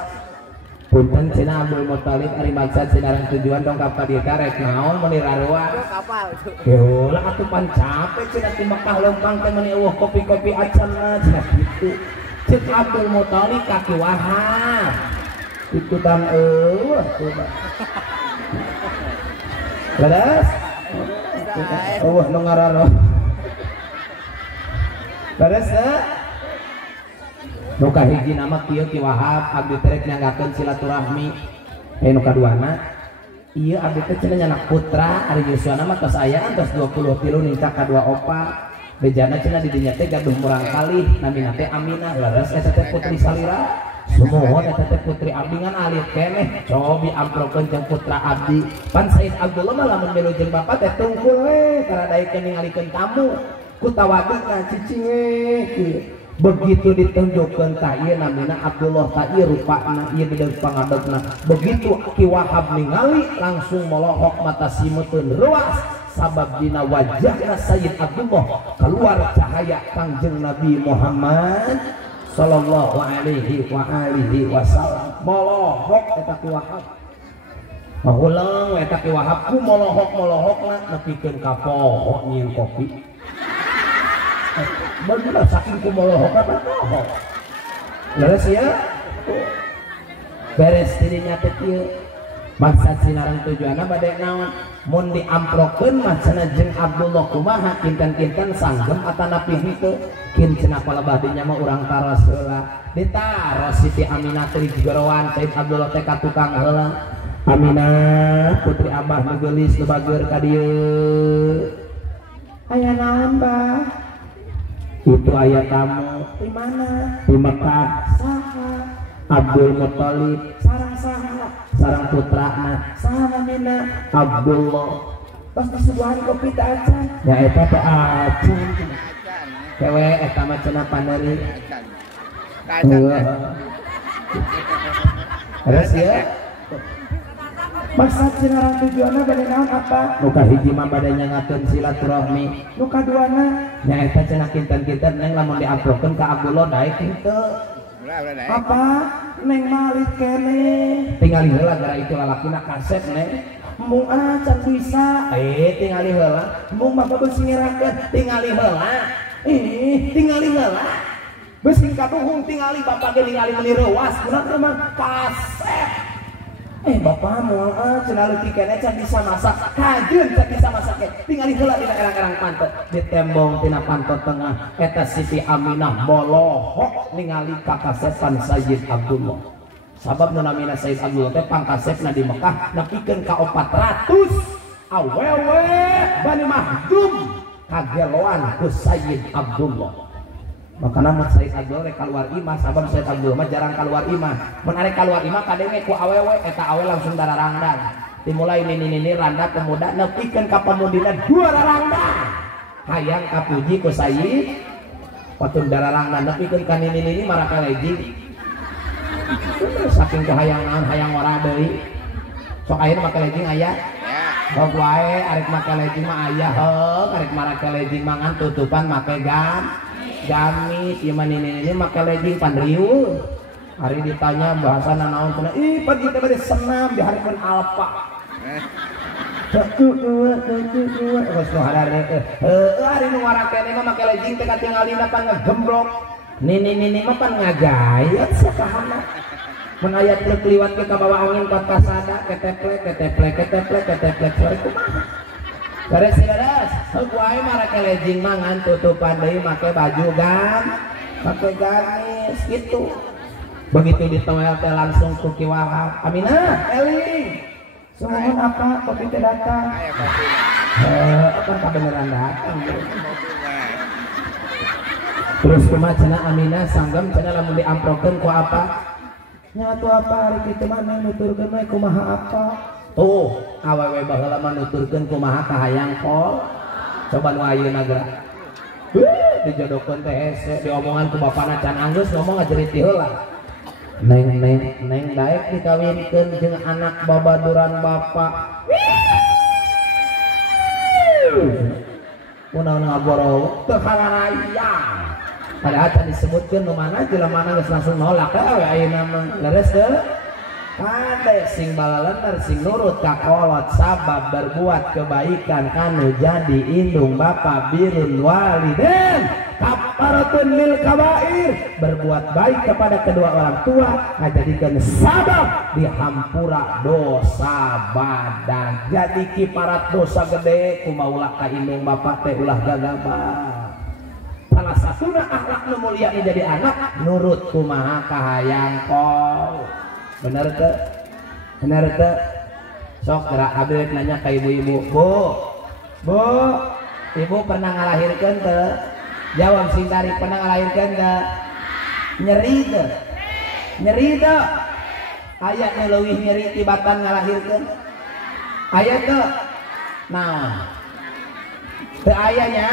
Punten cenah Abdul Muthalib ari maksud sinareng tujuan dong ka dieu teh rek naon mun diraruah. Kapal. Heula atuh pan capek cenah di Mekah leumpang teh meuni eueuh kopi-kopi acanna cenah kitu. Cek Abdul Muthalib ka Ki Wahab. Itu dan coba beres nu ngararo beres nu kahiji nama kieu Ki Wahab abdi terek nyanggakeun silaturahmi. Nu kaduana ieu abdi teh cenah nyanak putra ari Yuswana mah tos aya tos 23 nikah ka dua opa. Bejana cenah di dinya teh gaduh murang kalih namina teh Aminah leres eta teh putri salira. Semohon eta teh putri abdi ngan alit keneh cobi amprokeun jeung putra abdi. Pan Sayyid Abdullah mah lamun milu jeung bapa teh tungkul we karadaikeun ningalikeun tamu ku tawadukna cicing kieu. Begitu ditunjukkeun ka ieu namina Abdullah ka ieu rupana ieu bideung pangabegna. Begitu Ki Wahab ningali langsung molohok mata simeuteun ruas sabab dina wajahna Sayyid Abdullah keluar cahaya Kangjeng Nabi Muhammad sallallahu alaihi wa alihi wasallam. Molohok eta Ki Wahab. Mahulang eta Ki Wahab ku molohok-molohokna nepikeun ka poho nyieun kopi. Bener saking ku molohok apa poho. Leres ya. Beres dirinya teh kieu. Maksud sinareng tujuanna bade naon? Mun diamprokeun mah cenah jeung Abdullah kumaha kinten-kinten sanggem atana pih teu. Kin cenah palebah dinya mah urang taros heula. Ditaros Siti Aminah teh digorowan Sayyid Abdullah teh ka tukang heula. Aminah putri Abah nu geulis nu bageur ka dieu. Aya naon, Bah? Itu aya tamu. Di mana? Di Mekah. Saha? Abdul Muthalib. Sareng saha? Sareng putrana. Saha namina? Abdullah. Pas disuguhan kopi teh acan. Ya eta teh acan. Kewe eta mah cenah pandari. Terus ya. Maksud sinarang tujuanna bade naon apa? Nu kahiji mah bade nyangakeun silaturahmi. Nu kaduana nyaeta cenah kinten-kinten neng lamun diamprokeun ka Abdullah daek henteu. Apa? Neng malit kene. Tingali heula gara itu lalakina kaset neng. Mung acan bisa. Tingali heula. Mung bapak beusi ngerakeun tingali heula. Tingali heula. Beusi kaduhung tingali bapak ge ningali meuni reuas kurang mah kaset. Bapak moal cenah leutik kene can bisa masak. Kajeun can bisa masak ke. Tingali heula dina erang-erang pantot. Ditembong tina pantot tengah eta Siti Aminah molohok ningali ka kasepan Sayyid Abdullah. Sabab nu namina Sayyid Abdullah teh pangkasepna di Mekah nepikeun ka 400 awewe Bani Mahdum kageloan ku Sayyid Abdullah. Makana mun Sayyid Abdullah rek keluar imah sabab Sayyid Abdullah mah jarang keluar imah. Mun arek keluar imah kadenge ku awewe eta awe langsung dararangdan. Dimulai nini randa pemuda nepikeun ka pamudina 2 rarangdan. Hayang kapuji ku Sayyid patun dararangdan nepikeun ka nini maraka leji. Saking kehayangan hayang ora deui. Sok ayeuna make lejing aya. Sok wae arek make lejing mah aya heuk, arek make lejing mah ngan tutupan make gamis ieu mah nini make lejing pan riweuh. hari ditanya bahasa naon cenah ih pergi teh bade senam diharikeun alpa geus nu harare ari nu ngara kene mah make lejing teh katingalina pan ngegembrok nini mah pan ngagayat sakahana mun aya truk liwat ke kabawa angin ka kasada keteplek sore kumaha beres heug wae mah rek lejing mah ngan tutupan deui make baju make ganis gitu begitu ditowel teh langsung ku Ki Wahab Aminah eling sumohon apa kopi teh datang aya kopi apa kabeneran datang terus kumaha cenah Aminah sanggem cenah lamun diamprokeun ku apa nya atuh apa hari kitu mah nuturkeun we kumaha apa tuh awewe baheula mah nuturkeun kumaha kahayang kol coba nu ayeuna geura dijodohkeun teh hese diomongan ku bapana can anggeus ngomong ngajerit heula neng daek dikawinkeun jeung anak babaduran bapak munaon ngaboro teu kalarayang padahal can disebutkeun nu mana jelemana geus langsung nolak we ayeuna mah leres teu kade sing balaleuntar sing nurut ka kolot sabab berbuat kebaikan anu jadi indung bapa birrul walidain kafaratun lil kabair berbuat baik kepada kedua orang tua ngajadikeun sabab dihampura dosa badan jadi kiparat dosa gede kumaha ulah ka indung bapa teh ulah gagabah salah satuna akhlak nu mulia jadi anak nurut kumaha kahayang kol bener teh sok gerak abdi nanya ka ibu-ibu bu ibu pernah ngalahirkeun teu jawab sing tarik pernah ngalahirkeun teu nyeri teu aya nu leuwih nyeri tibatan ngalahirkeun aya teu naon teu aya nya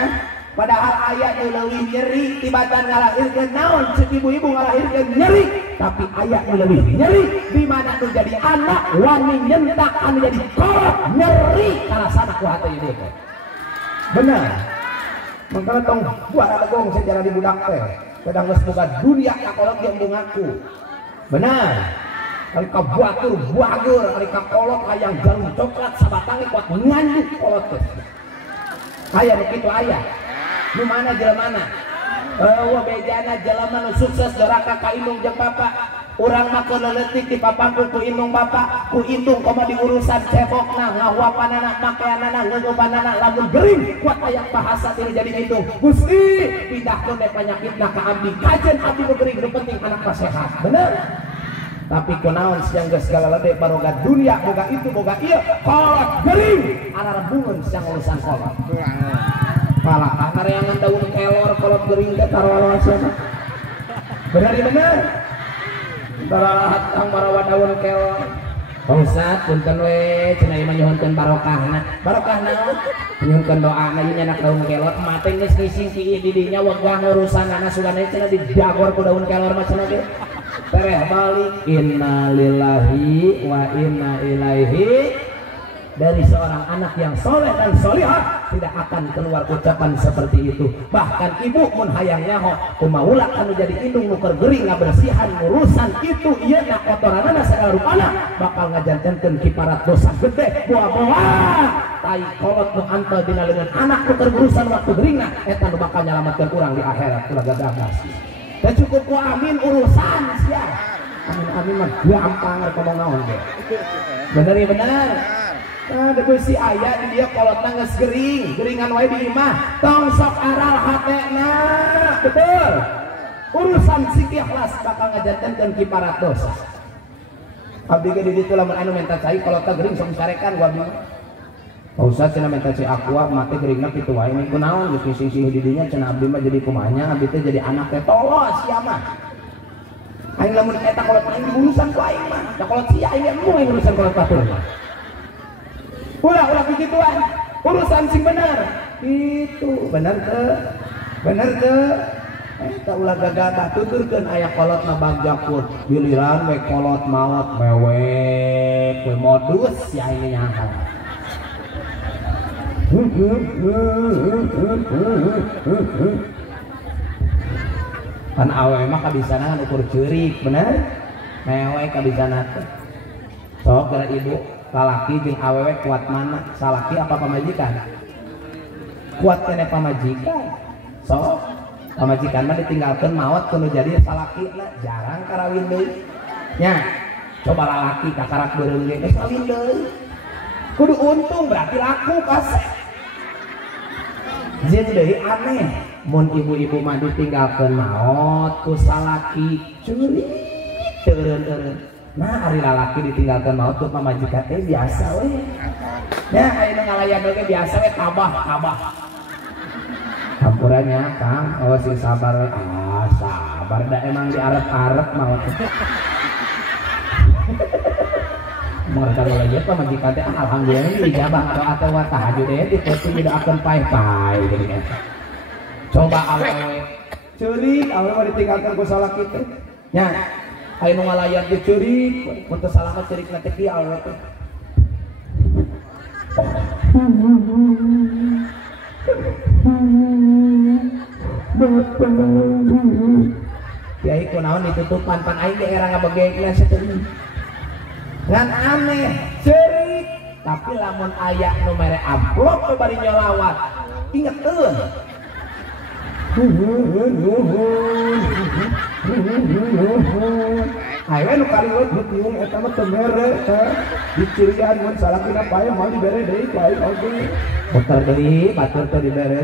padahal aya nu leuwih nyeri tibatan ngalahirkeun naon ceuk ibu-ibu ngalahirkeun nyeri tapi aya nu leuwih nyeri di mana nu jadi anak wani nyentak anu jadi kolot nyeri karasana ku hate ieu teh bener mangkana tong buat legong sejarah di budak teh pedang geus boga dunia ka kolot jeung bungaku bener kali ka batur bager kali ka kolot hayang jarum coklat sabatang kuat nganduk kolot teh aya nu kitu aya nu mana jelemana wah bejana jelema nu sukses doraka ka indung jeung bapa urang mah keleuletik dipapangkeun ku indung bapa ku indung komo diurusan cebokna ngahuapanana makeanana ngeueupanana lamun gering kuat aya bahasa teh jadi indung Gusti pindahkeun deh panyakitna ka abdi kajen abdi nu gering nu penting anak sehat bener tapi kunaon siang geus galalede baroga dunia boga itu boga ieu kolot gering ana rebungeun siang urusan kolot pala kareangan daun kelor kolot gering teh taroan cenah bener barahat kang barawa daun kelor Ustaz punten we cenah ieu mah nyuhunkeun barokahna naon nyuhunkeun doana ieu nyanak daun kelor mate geus ngising ti di dinya wegah urusanana sugana cenah didagor ku daun kelor mah cenah ge tereh balik innalillahi wa inna ilaihi dari seorang anak yang soleh dan solihah tidak akan keluar ucapan seperti itu bahkan ibu mun hayang nyaho kumaha anu jadi indung nu keur gering ngabersihan urusan itu ieu na kotoranana sagala rupana bakal ngajantenkeun kiparat dosa gede buah-buah tai kolot nu anteu dina leungeun anak nu keur urusan waktu geringna eta nu bakal nyalametkeun urang di akhirat ulah gagabas teh cukup ku amin urusan sia amin mah gampang ngomong naon ge bener nah debeusi aya di dia kolotna geus geringan wae di imah tong sok aral hatena betul urusan si ikhlas bakal ngajantenkeun kiparat dosa abdi ge di ditu lamun anu menta cai kolotna gering sok sarekan gua bingung Ustaz cenah menta cai aqua mate geringna kitu wae nih kunaon geus sing-sing di dinya cenah abdi mah jadi kumanya abdi teh jadi anak teh tolos sia mah aing lamun eta kolot aing urusan ku aing mah da kolot sia aing mah urusan kolot batur ulah begituan urusan sing bener itu bener ke eta ulah gagabah tuturkeun aya kolot na bagjakut giliran we kolot maot mewek we modus ya ini nyangka kan awewe mah kabisana kan ukur ceurik bener mewe kabisana teh sok gara ibu lalaki jeung awewe kuat mana salaki apa pamajikan kuat kene pamajikan sok pamajikan mah ditinggalkeun maot kudu jadi salaki na jarang karawin deui nya coba lalaki kakarak beureung ge geus kawin deui kudu untung berarti laku kasih jadi aneh mun ibu-ibu mah ditinggalkeun maot ku salaki curi teureun-teureun nah ari lalaki ditinggalkeun maot ku pamajikan teh biasa we nya aya ngalayan ge biasa we tabah campurannya Kang awas sing sabar we sabar da emang diarep-arep maot mereka lagi pamajikan teh alhamdulillah ini dijabah atau tahajud deh ditetu tidak akan pai-pai gitu kan coba awewe ceurik awewe ditinggalkan ku salaki teh nya aya nu ngalayan ge ceurik mun teu salamet ceurik na teh kieu awewe teh kiai kunaon ditutupan pan aing ge era ngabegegna sateuing ngan aneh ceurik tapi lamun aya nu mere amplop teu bari nyolawat ingeteun ayeuna nu kaliwat bingung eta mah teu mere dicirian mun salakina pae moal dibere deui ku aing oge puter deui batur teu dibere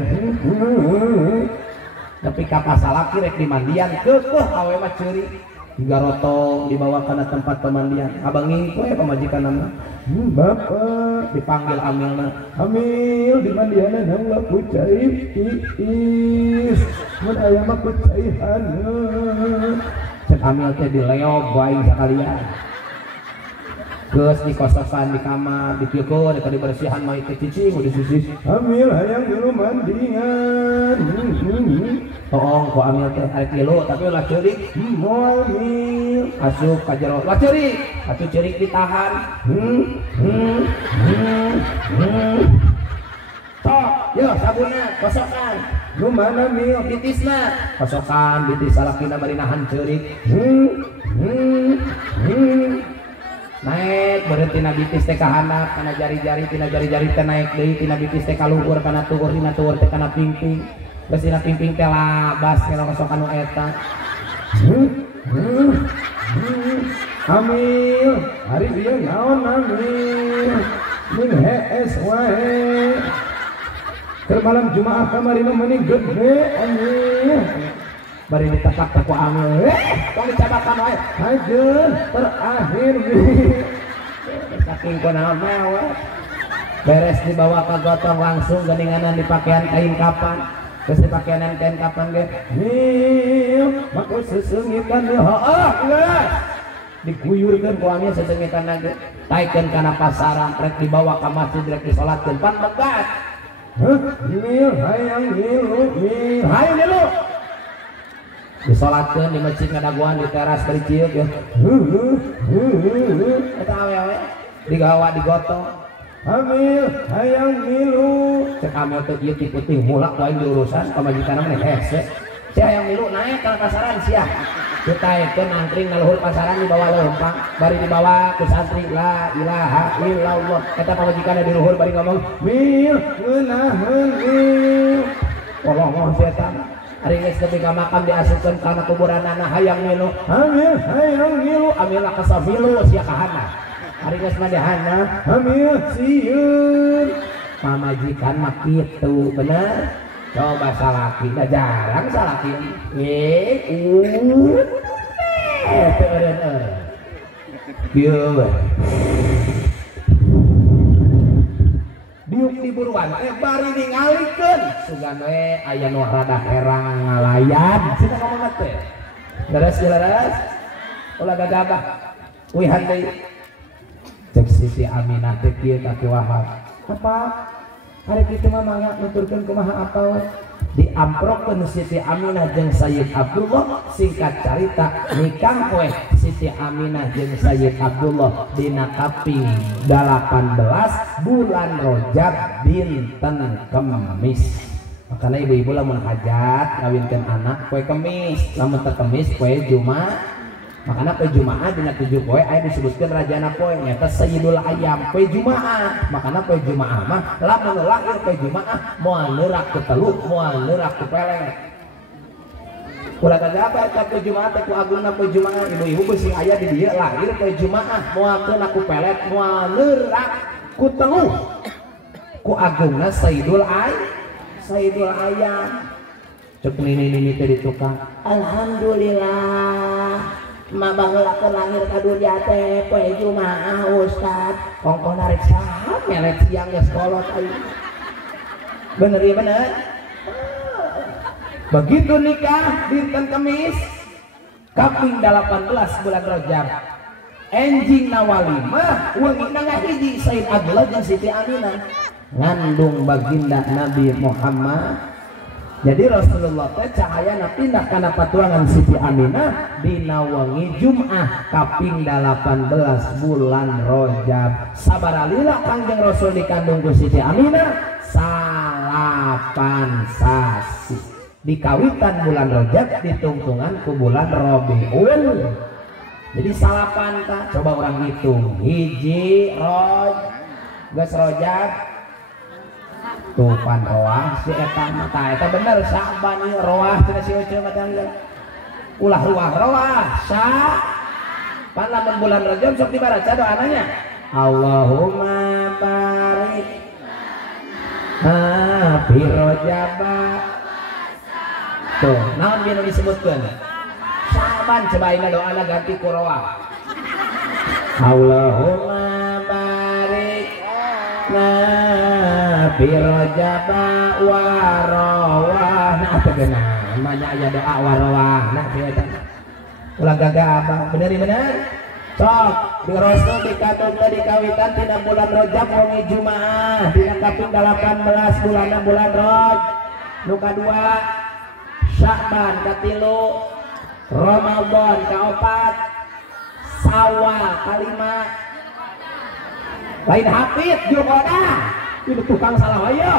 tapi ka pasalaki rek dimandian keukeuh awewe mah ceurik hingga rotong dibawa ke tempat pemandian abang ngingko ya pemajikan nama bapak dipanggil amilna amil di mandianan Allah ku cai iis mun aya mah ku caihan cek amil teh dileog bae sakalian geus dikososan di kamar dipiekeun eta dibersihan mah teh cicing udah susis amil hayang dulu mandian toong ku amil teh ari kilu tapi ulah ceurik moal mil asup ka jero ulah ceurik atuh ceurik ditahan tok yo sabunna kosokan nu mana mil bitisna kosokan bitis salakina bari nahan ceurik naik berhenti tina bitis teh ka handap kana jari-jari tina jari-jari teh naik deui tina bitis teh ka luhur kana tuhur tina tuhur teh kana pingping geus tina pingping teh labas kana kosokan nu eta amil hari ieu naon amil mun hees wae keur malam Jumaah kamari mah mending gede amil bari ditekak ku amil tong dicabakan wae hajeun terakhir saking kunaon mewe beres dibawa ka gotong langsung geninganan di pakaian kain kapan geus di pakaian kain kapan ge mil maku sesengitan heuh geus diguyurkeun ku amil sesengitan ge taikeun kana pasaran rek dibawa ka masjid rek disalatkeun pan megat mil hayang milu mil hayang milu disolatkeun di masjid ngadaguan di teras bari ciuk ya eta awewe digawa digotong amil hayang milu cek amil teh ieu ti peuting mulak wae diurusan pamajikanna mah hese si hayang milu naik ka pasaran sia ditaekeun nangkring ngaluhur pasaran dibawa leumpang bari dibawa ku santri la ilaha illallah eta pamajikanna di luhur bari ngomong mil ngeunaheun mil tolong setan hari geus ketika makam diasupkeun kana kuburanana hayang milu amil hayang milu amil kasafilu sia kahana hari geus mah dihana amil sieun pamajikan mah kitu bener coba salaki da jarang salaki teu eureun kieu we diuk di buruan bari ningalikeun sugan we aya nu rada herang ngalayan cenah ngomong teh leres ulah gagabah uihan deui cek Siti Aminah teh kieu ka Ki Wahab apa hari kitu mah mangga nuturkeun kumaha apa we diamprokkeun Siti Aminah jeung Sayyid Abdullah singkat carita nikah we Siti Aminah jeung Sayyid Abdullah dina kaping 18 bulan Rajab dinten Kemis Makanya ibu-ibu lamun hajat ngawinkeun anak poe Kemis, lamun teu Kemis poe Jumat. Makanya poe Jumaah dina 7 poe aya disebutkeun rajana poe nyaeta Sayyidul Ayyam poe Jumaah. Makanya poe Jumaah mah lamun lahir poe Jumaah moal neurak ku telu, moal neurak ku peleng. Ulah kagak eta poe Jumaah teh ku agungna poe Jumaah, ibu-ibu beusi aya di dieu lahir poe Jumaah, moal keuna ku pelet, moal neurak ku telu. Ku agungna Sayyidul Ayyam. Cek nini teh di tukang. Alhamdulillah. Ma baheula keur lahir ka dunya teh poe Jumaah Ustad. Kongkon narek saha melet siang geus kolot aing. Bener ya bener. Begitu nikah dinten Kemis kaping 18 bulan Rajab. Enjing nawalimah weungina ngahiji Said Abdullah jeung Siti Aminah ngandung baginda Nabi Muhammad. Jadi Rasulullah teh cahayana pindah kana patuangan Siti Aminah dina wengi Jumat kaping 18 bulan Rajab. Sabaralila Kangjeng Rasul dikandung ku Siti Aminah salapan sasi. Dikawitan bulan Rajab ditungtungan ku bulan Rabiul. Jadi salapan ta coba orang hitung hiji geus Rajab tupan roah si eta mata eta bener Sa'ban ieu roah cenah si euceul mah ulah roah sa pan lamun bulan Rajab sok dibaca doananya Allahumma barik fi Rajab tuh naon bieu disebutkeun Sa'ban coba ayeuna doana ganti ku roah Allahumma barik fi Rajab wa rawah. Nah tegeuna namanya aya doa wa rawah. Nah eta ulah gagah bener. Sok di Rasul dikatut dikawitan dina bulan Rajab wengi Jumaah dina kaping 18 bulan Rajab. Nu kadua Sya'ban katilu, Ramadan kaopat, Syawal kalima. Lain Hafid Julqa'dah. Ini tukang salah ayo.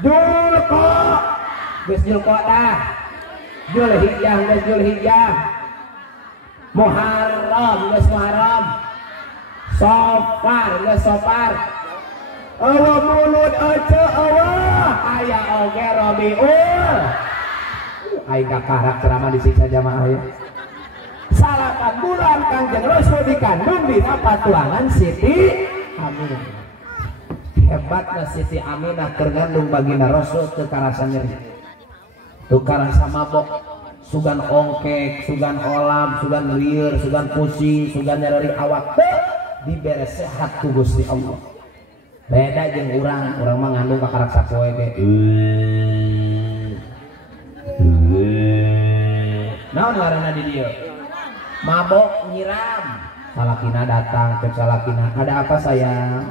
Julqa'dah. Julhijjah. Muharram. Safar. Awa mulut aja Allah. Aya oge Rabiul. Aing karak ceramah disiksa jamaah ya. Salapan bulan Kangjeng Rasul dikandung dina patuangan Siti Aminah. Hebatna Siti Aminah tergandung baginda Rasul teu karasa nyeri, teu karasa mabok, sugan ongkek, sugan olam, sugan lieur, sugan pusing, sugan nyeri awak teu dibere sehat ku Gusti Allah. Beda jeung urang mah ngandung ka karaksa poe ge. Naon ngaranna di dieu? Mabok nyiram. Salakina datang ke salakina, ada apa sayang?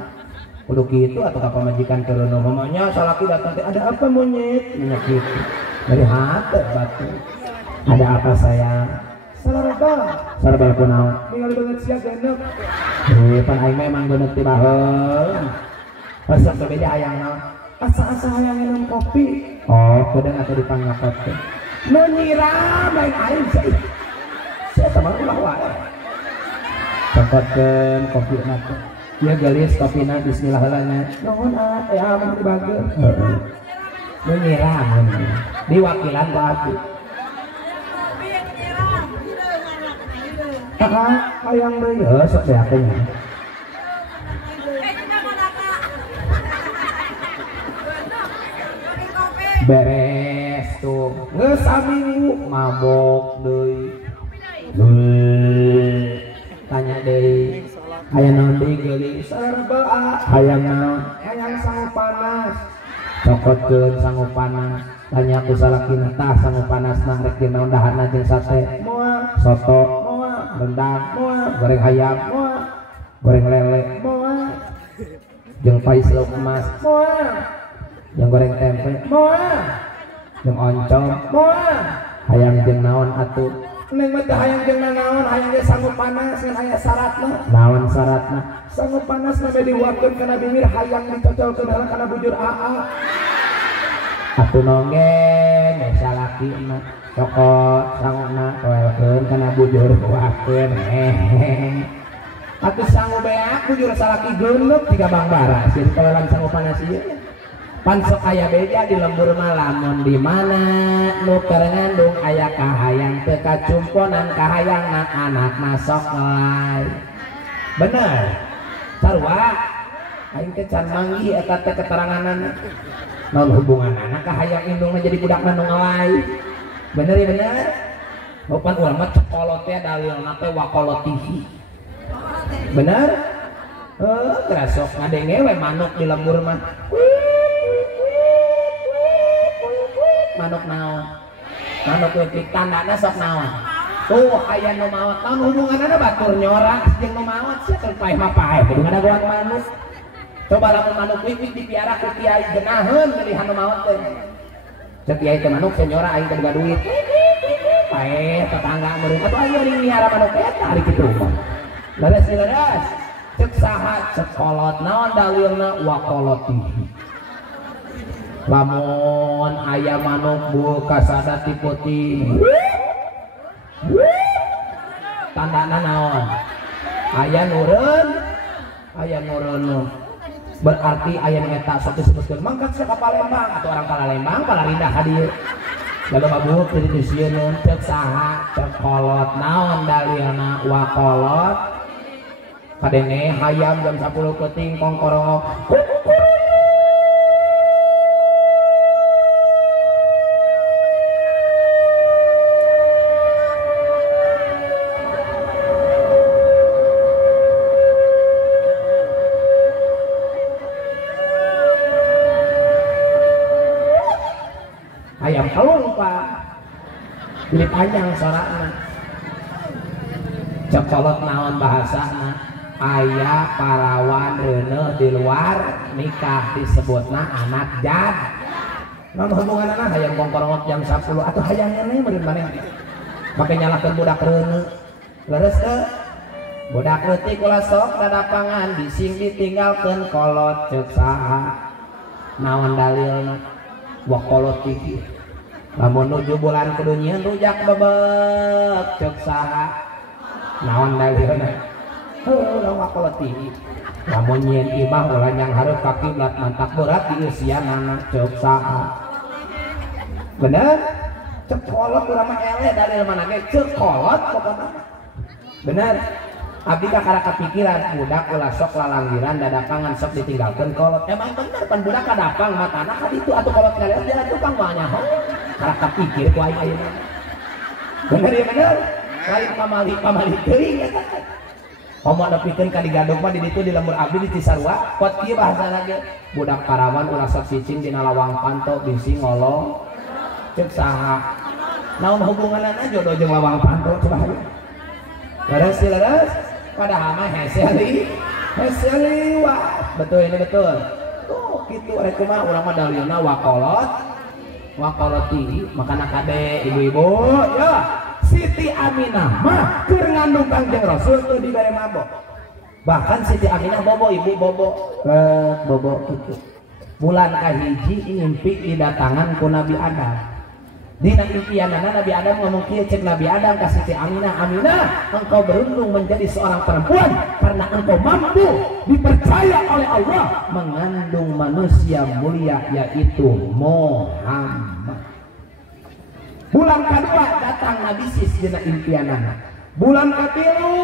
Kudu gitu atau apa majikan ke rono mamanya salaki datang, ada apa monyet? Menyakit dari hati batu. Ada apa sayang? Sarabal kunaon? Ningali banget sia genep. Pan aing memang bener ti baheung. Resep beda hayang naon? Asa-asa hayang minum kopi. Oh, keudang atuh dipangapot teh. Nu nyiram lain aing sih. Saya teman ulah wae. Cokotkeun kopi nate. Ya galis kopina bismillah heulanya. Nuhun amun dibageur. Heeh. Nu nyiram diwakilan ku aku. Hayang deui heuh sok beakeun. Beres tuh. Geus saminggu mabok deui. Tanya deui. Hayang naon deui geulis? Sarba hayang naon? Hayang sangu panas. Cokotkeun sangu panas. Tanya ku salakina tah sangu panasna rek di naon daharna jeung sate. Moal. Soto. Moal. Rendang. Moal. Goreng hayam. Moal. Goreng lele. Moal. Jeung pai seluk emas. Moal. Jeung goreng tempe. Moal. Jeung oncom. Moal. Hayang jeung naon atuh? Neng mah hayang jeung naon, hayang ge sanggup panas ngan aya syaratna. Naon syaratna? Sanggup panas mah diuapkeun kana bibir hayang dicocolkeun heula kana bujur AA. atuh nongeng biasa laki mah cokot sangona koelkeun kana bujur kuakeun atuh sanggup beak bujur salaki geuleuh tiga Bang Bara sieun koelan sanggupan ieu pan sok aya beda di lembur malamun di mana nu keur ngandung aya kahayang teu kacumponan kahayangna anakna sok ngelai bener sarua aing teh can manggi eta teh keteranganana naon hubunganana kahayang indungna jadi budakna nu ngelai bener ya bener bukan urang mah cekolot teh dalilna teh wakolotihi bener grasok ngadenge we manuk di lembur mah manuk naon manuk leutik tandana sok naon tuh aya nu maot naon hubunganana batur nyorak jeung nu maot sia teu paeh mah paeh kudu ngadagoan manuk coba lamun manuk leutik dipiara ku kiai geunaheun pilihan nu maot teh cek kiai teh manuk senyora aing teh boga duit paeh tetangga meureun atuh aing meureun miara manuk eta ari kitu leres cek saha cek kolot naon dalilna waqolotihi lamun aya manuk bul kasada ti putih tandana naon aya nurun berarti aya nu eta sok disebutkeun mangkat sia ka Palembang atau orang Palembang Palarindah hadir lalu mabuk teu disieun cek saha cek kolot naon dalilna waqolot kadene hayam jam 10 peuting kongkorong ayam kalung pak pilih panjang sorakna cekolot naon bahasana aya parawan reuneuh di luar nikah disebutna anak jad naon hubunganana hayang kongkorong jam 10 atuh hayang nya meureun maneh make nyalakeun budak reuneuh leres teu budak leutik ulah sok dadapangan bising ditinggalkeun kolot ceuk saha naon dalilna waqolotihi lamun nuju bulan kudu nyieun rujak bebek ceuk saha naon dalilna heuh waqolotihi lamun nyieun imah ulah nyang hareup ka kiblat mantak berat di usianana ceuk saha bener cek kolot urang mah eleh dalil mana ge ceuk kolot pokona bener abdi kakara kepikiran budak ulah sok lalanggiran dadapangan sok ditinggalkeun kolot emang bener pan budak kadapang matana ka ditu atuh kolot ngaliat dia tukang mah nyaho kara kapikir ku aing ayeuna bener ya bener lain pamali teuing eta komo nepikeun ka digadog mah di ditu di lembur abdi di Cisarua pot ieu bahasana ge budak parawan ulah sok cicing dina lawang panto bisi ngolong ceuk saha naon hubunganana jodoh jeung lawang panto coba hayu leres padahal mah heseli wah betul ini betul tuh gitu rek mah urang mah dalilna waqolotihi makana kade ibu-ibu ya Siti Aminah mah keur ngandung Kangjeng Rasul teu dibere mabok bahkan Siti Aminah bobo ibu bobo gitu bulan kahiji ngimpi didatangan ku Nabi Adam dina impianana Nabi Adam ngomong kieu cek Nabi Adam ka Siti Aminah engkau beruntung menjadi seorang perempuan karena engkau mampu dipercaya oleh Allah mengandung manusia mulia yaitu Muhammad bulan kedua datang Nabi Sis dina impianana bulan katilu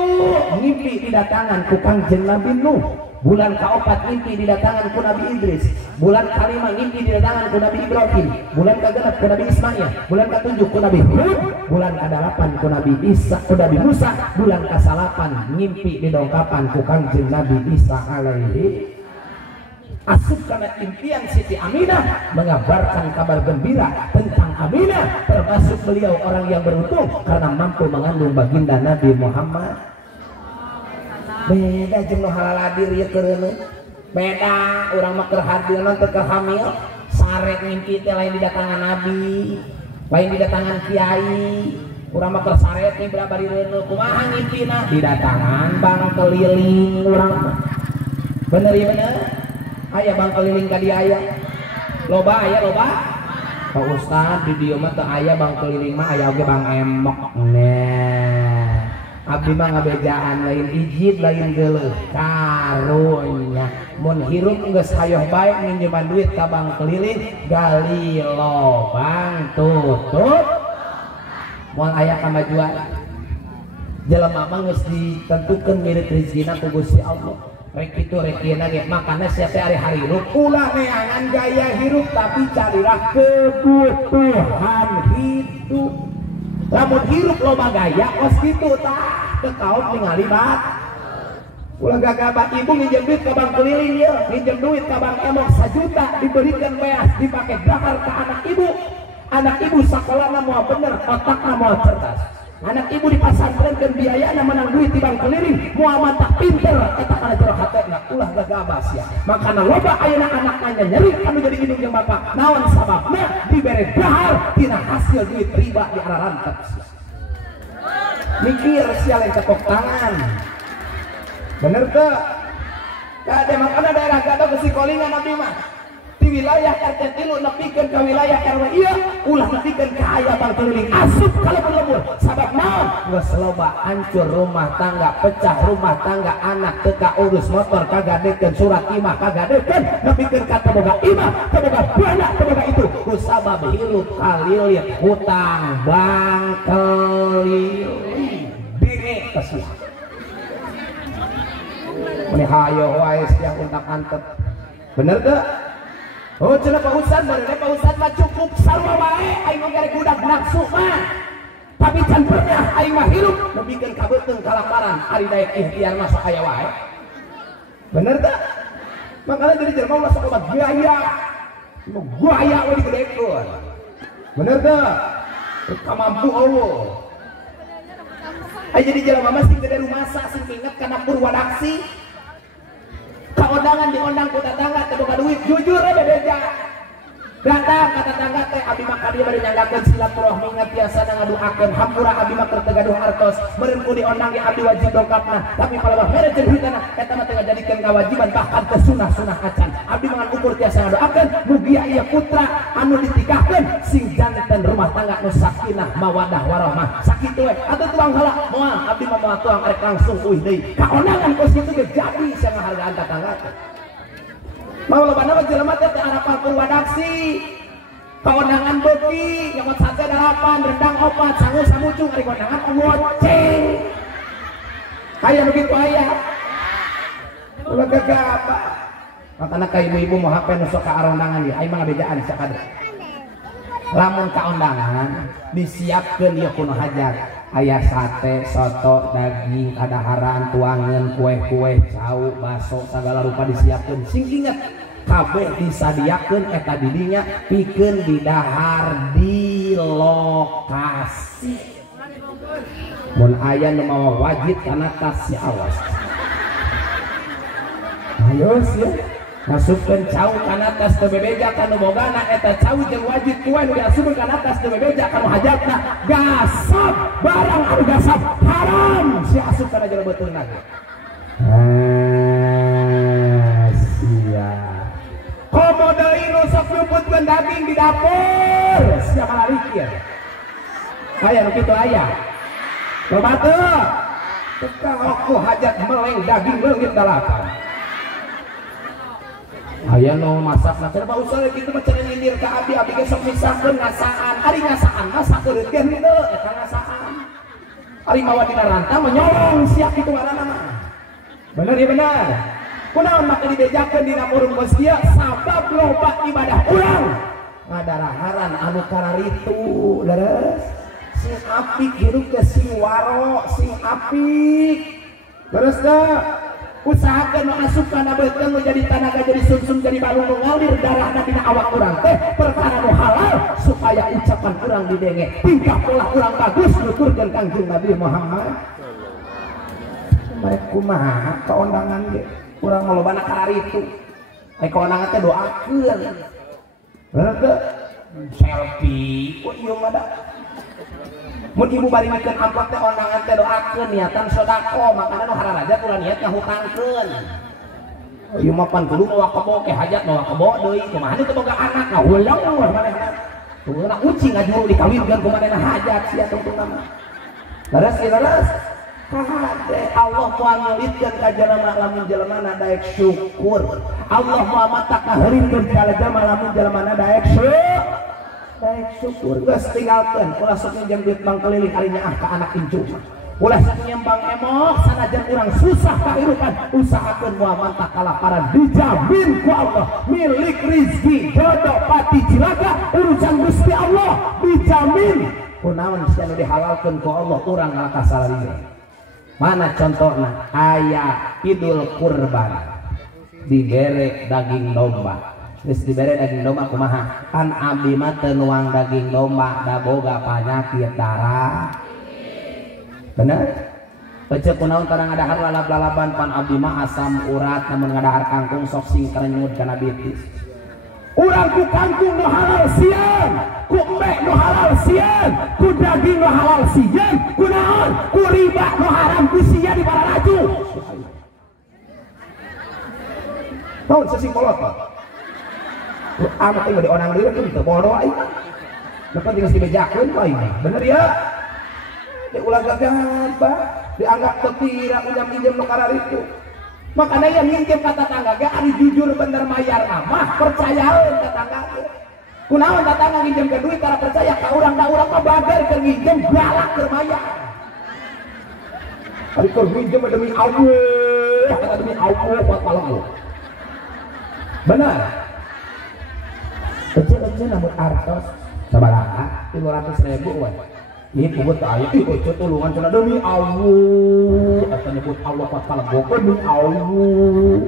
ngimpi didatangan ku Kangjeng Nabi Nuh bulan kaopat ngimpi didatangan ku Nabi Idris bulan kalima ngimpi didatangan ku Nabi Ibrahim bulan kagenep ku Nabi Ismail bulan katunjuk ku Nabi Hud bulan kadalapan ku Nabi Isa ku Nabi Musa bulan kasalapan ngimpi didongkapan ku Kangjeng Nabi Isa alaihi asup kana impian Siti Aminah mengabarkan kabar gembira tentang Aminah termasuk beliau orang yang beruntung karena mampu mengandung baginda Nabi Muhammad beda jeung nu halaladir ieu keureuneun beda urang mah keur hadirna teu keur hamil sare ngimpi teh lain didatangan nabi lain didatangan kiai urang mah keur sare teh bari reuneuh kumaha ngimpina didatangan bang keliling urang mah bener ya bener aya bang keliling ka dieu aya loba Pak Ustad di dieu mah teu aya bang keliling mah aya oge bang emok. Nah, abdi mah ngabejaan lain ijid lain geuleuh karunya. Mun hirup geus hayoh bae minjeman duit ka bang keliling gali lobang tutup. Moal aya kamajuan. Jelema mah geus ditentukeun mirip rezekina ku Gusti Allah. Rek itu rekina ge makana sia teh ari harirup ulah neangan gaya hirup tapi carilah kebutuhan hidup. Lamun hirup loba gaya kos kitu tah teu kaot ningali bat. Ulah gagabah ibu nginjem duit ka bang keliling ye, nginjem duit ka bang emok 1 juta diberikan beas dipake dahar ka anak ibu. Anak ibu sakolana moal bener, otakna moal cerdas. Anak ibu di pasantren biayana menang duit di bang keliling moal mantap pinter eta kana jero hatena ulah gagabah sia. Makana loba ayeuna anakna nyeri anu jadi indung jeung bapak naon sababna dibere dahar tina hasil duit riba di ararantep sia. Mikir sia lain tepuk tangan. Bener teu? Kade makana daerah Gadog Sikolingan abdi mah di wilayah RT 3 nepikeun ka wilayah RW ieu ulah nepikeun ka aya bang keliling asup kalau lembur sabab naon geus loba hancur rumah tangga pecah rumah tangga anak teu urus motor kagadekeun surat imah kagadekeun nepikeun ka teu boga imah teu boga bana teu boga itu kusabab hirup kalilit hutang bang keliling diri kesia meni hayo wae sia untak antep bener teu? Oh cenah Pak Ustad bener Pak Ustad mah cukup sarua wae aing mah garek budak nafsu mah. Tapi can pernah aing mah hirup nepikeun ka beuteung kalaparan ari daek ikhtiar mah sok aya wae. Bener teh? Makanya jadi jelema mah sok obat gaya. Gaya we digedekeun. Bener teh? Kamampu Allah. Aya jadi jelema mah sing gede rumasa sing inget kana Purwadaksi. Kaundangan diundang ku tetangga teu boga duit jujur we bebeja datang ka tetangga teh abdi mah ka dieu bade nyanggakeun silaturahmi ngatiasa ngaduakeun hampura abdi mah keur teu gaduh hartos meureun ku diundang ge abdi wajib dongkapna tapi palawa mere jeung duitna eta mah teu ngajadikeun kawajiban bahkan teu sunah-sunah acan abdi mah ukur tiasa ngadoakeun mugia ieu putra anu ditikahkeun sing janten rumah tangga nu sakinah mawadah warahmah sakitu we atuh tuang heula moal abdi mah moal tuang arek langsung euy deui kaonangan kos kitu ge jadi sia ngahargaan tetangga teh mau lobana mah jelema teh harapan Purwadaksi kaundangan beuki nyamot sate 8 rendang 4 sangu samucung ari kondangan ngoceng aya nu kitu aya ulah gagabah makana ka ibu-ibu moal hape nu sok ka arondangan ieu aing mah ngabejaan sakade lamun kaundangan disiapkeun ieu kuno hajat aya sate soto daging kadaharan tuangan kue-kue cau baso segala rupa disiapkeun sing inget kabeh disadiakeun eta didinya pikeun didahar di lokasi mun aya nu mawa wajib kana tas si awas ayo sia masukkeun cau kana tas teu bebeja kanu bogana eta cau jeung wajib kue nu diasupkeun kana tas teu bebeja kanu hajatna gasab barang anu gasab haram si asup kana jero beuteungna ge sia komo deui nu sok nyumputkeun daging di dapur sia kalarikir aya nu kitu aya coba teu teka aku hajat meleng daging leungit dalapan aya nu masak na teh Pak Ustad kitu mah cenah nyindir ka abdi abdi ge sok misahkeun ngasaan ari ngasaan mah sakeureuh teh henteu eta ngasaan ari mawa dina rantang menyolong sia kitu ngaranna mah bener ya bener kunaon maka dibejakeun dina forum geus kieu sabab loba ibadah urang ngadaraharan anu kararitu leres sing apik hirup ke sing waro sing apik leres teh usahakeun nu asup kana beuteung nu jadi tanaga jadi sumsum jadi balung nu ngalir darahna dina awak urang teh perkara nu halal supaya ucapan urang didenge tingkah pola urang bagus nuturkeun Kangjeng Nabi Muhammad baik kumaha kaundangan ge urang lobana kararitu aya kaundangan teh doakeun bener teu selfie ku ieu mah da mun ibu bari mikeun amplop teh ondangan teh doakeun niatan sodako makana nu hararaja ulah niat ngahutangkeun ieu mah pan kudu mawa kebo ke hajat mawa kebo deui kumaha teu boga anak ngauleung manehna Tunggulah ucing ngajuru dikawinkan kumanehna hajat sia tungtung nama. Leres. Kade Allah moal ngulitkeun ka jelema lamun jelemana daek syukur. Allah moal mata kaheurikeun ka jelema lamun jelemana daek syukur. Geus tinggalkeun ulah sok minjem duit Bang Keliling ari nyaah ka anak incu. Ulah sok minjem Bang Emok sanajan urang susah kahirupan usahakeun moal mata kalaparan dijamin ku Allah. Milik rezeki jodoh pati cilaka urusan Gusti Allah dijamin. Kunaon sia nu dihalalkeun ku Allah urang ngalaka salarinya. Mana contohnya aya Idul Kurban dibere daging domba. Terus dibere daging domba kumaha? Kan abdi mah teu nuang daging domba da boga panyakit darah. Bener? Pece kunaon kadang ngadahar lalab-lalaban pan abdi mah asam urat namun ngadahar kangkung sok sing kerenyut kana bitis. Urang ku kangkung nu halal sian, ku embek nu halal sian, ku daging nu halal sian, ku naon, ku riba nu haram ku sian di para raju. Naon sesimpolot Pak? Amat teh di onang deui teh bodoh aing. Lepas tinggal dibejakeun wae. Bener ya? Di ulah gagan Pak, dianggap teu pira pinjam-pinjam nu kararitu. Makanya yang nginjem kata tangga ge ari jujur bener mayar mah percayaeun ka tangga ge. Kunaon tatangga nginjem ke duit tara percaya ka urang da urang mah bagar keur nginjem galak keur mayar. Ari keur nginjem demi Allah, kata demi Allah buat malam. Benar. Kecil-kecil namun artos sabaraha 300.000 we. Ini buat ayo itu tulungan cina demi Allah atau nyebut Allah kuat kalebok demi Allah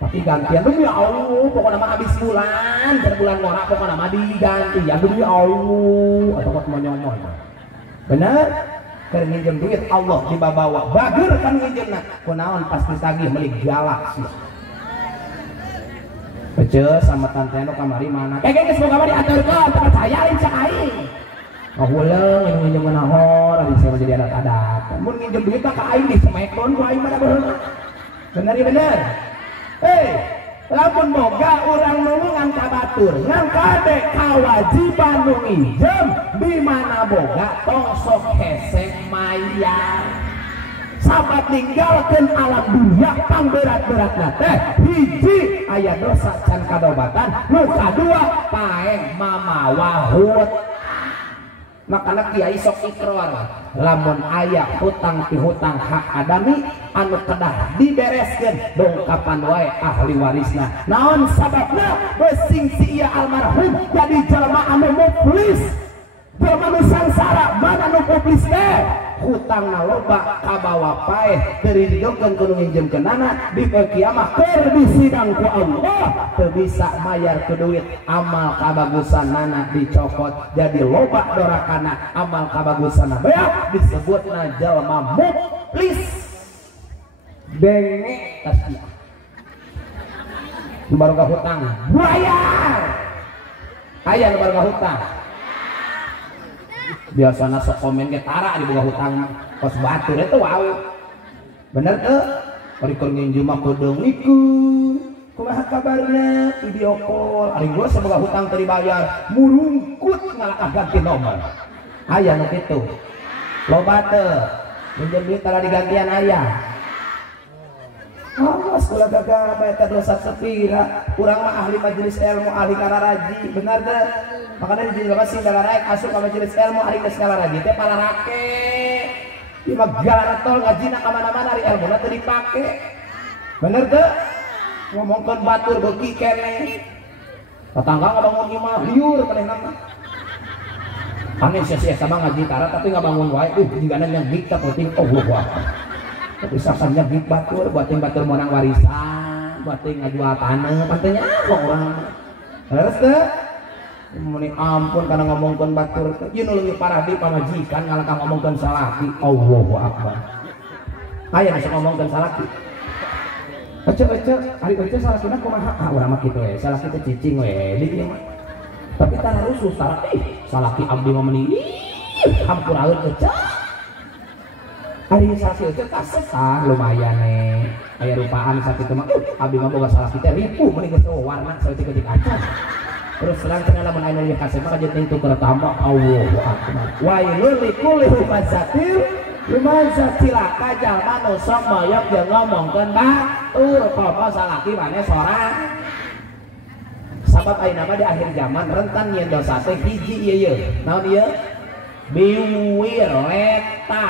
tapi gantian demi Allah pokoknya mah habis bulan berbulan morak pokoknya mah diganti ya demi Allah atau kuat monyomoy bener keur nginjem duit Allah dibawa bager kan nginjemna kunaon pasti sagih meuli galak sih Pece sama tanteno kamari mana geus boga mah diaturkeun teu percaya lain cak aing nguleng yang nginjem nahor ari saya jadi adat-adat mun nginjem duit ka aing di semekon ku aing mah bener bener lamun boga urang nulungan ka batur ngan kade kawajiban nu nginjem di mana boga tong sok hese mayar sabat ninggalkeun alam dunia kang berat-beratna teh hiji aya dosa can kadobatan nu kadua paeng mamawahut makana kiai sok ikrar lamun aya hutang ti hutang hak adami anu kedah dibereskeun dongkapan wae ahli warisna naon sababna besing si ieu almarhum jadi jelema anu muflis jelema nu sangsara mana nu muflis teh hutangna loba kabawa paeh teu dijogeun kudu nginjemkeunana di kiamah keur disidang ku Allah teu bisa mayar ku duit amal kabagusanana dicopot jadi loba dorakana amal kabagusanna beak disebutna jalma muflis bengek tasbih baru hutang bayar aya nu baru hutang biasana sok komen ge tara di boga hutang kos batur itu wow bener teu bari keur nginjem mah kudu niku kumaha kabarna video call ari gua saboga hutang teu dibayar murungkut ngalakah ganti nomor aya nu kitu loba teu minjem duit tara digantian aya awas ulah gagal bae teh dosa sepira urang mah ahli majelis ilmu ahli kararaji bener teh makanya di dalam sing galaraek asup ka majelis ilmu ari geus galaraji teh palarake di magala tol ngajina ka mana-mana ari ilmu teh dipake bener teh ngomongkeun batur beuki keneh tetangga ngabangun imah liur manehna mah aneh sia-sia sama ngaji tara tapi ngabangun wae jigana nyegik teh penting Allah tapi sasanya nyegik batur buat yang batur menang warisan buat yang ngajual tanah pantenya kok orang terus teh muni ampun karena ngomongkeun batur teh ieu nu leuwih parah di pamajikan ngalakah ngomongkeun salaki Allahu akbar aya nu ngomongkeun salaki ece ari ece salakina kumaha urang mah kitu we salaki teh cicing we di ieu tapi tara rusuh salaki abdi mah meuni hampuraeun ece ari salaki ece kasesah lumayan aya rupaan sakitu mah abdi mah boga salaki teh ripuh meuni geus warna saeutik-eutik acan terus terang cenah lamun aya nu kasih mah jeung tuker tambah Allahu akbar wailul likulli humazatil lumazah cilaka jalma nu sok moyok jeung ngomongkeun batur popo salaki maneh sorang sabab ayeuna mah di akhir zaman rentan nyen dosa teh hiji ieu naon ieu biwir eta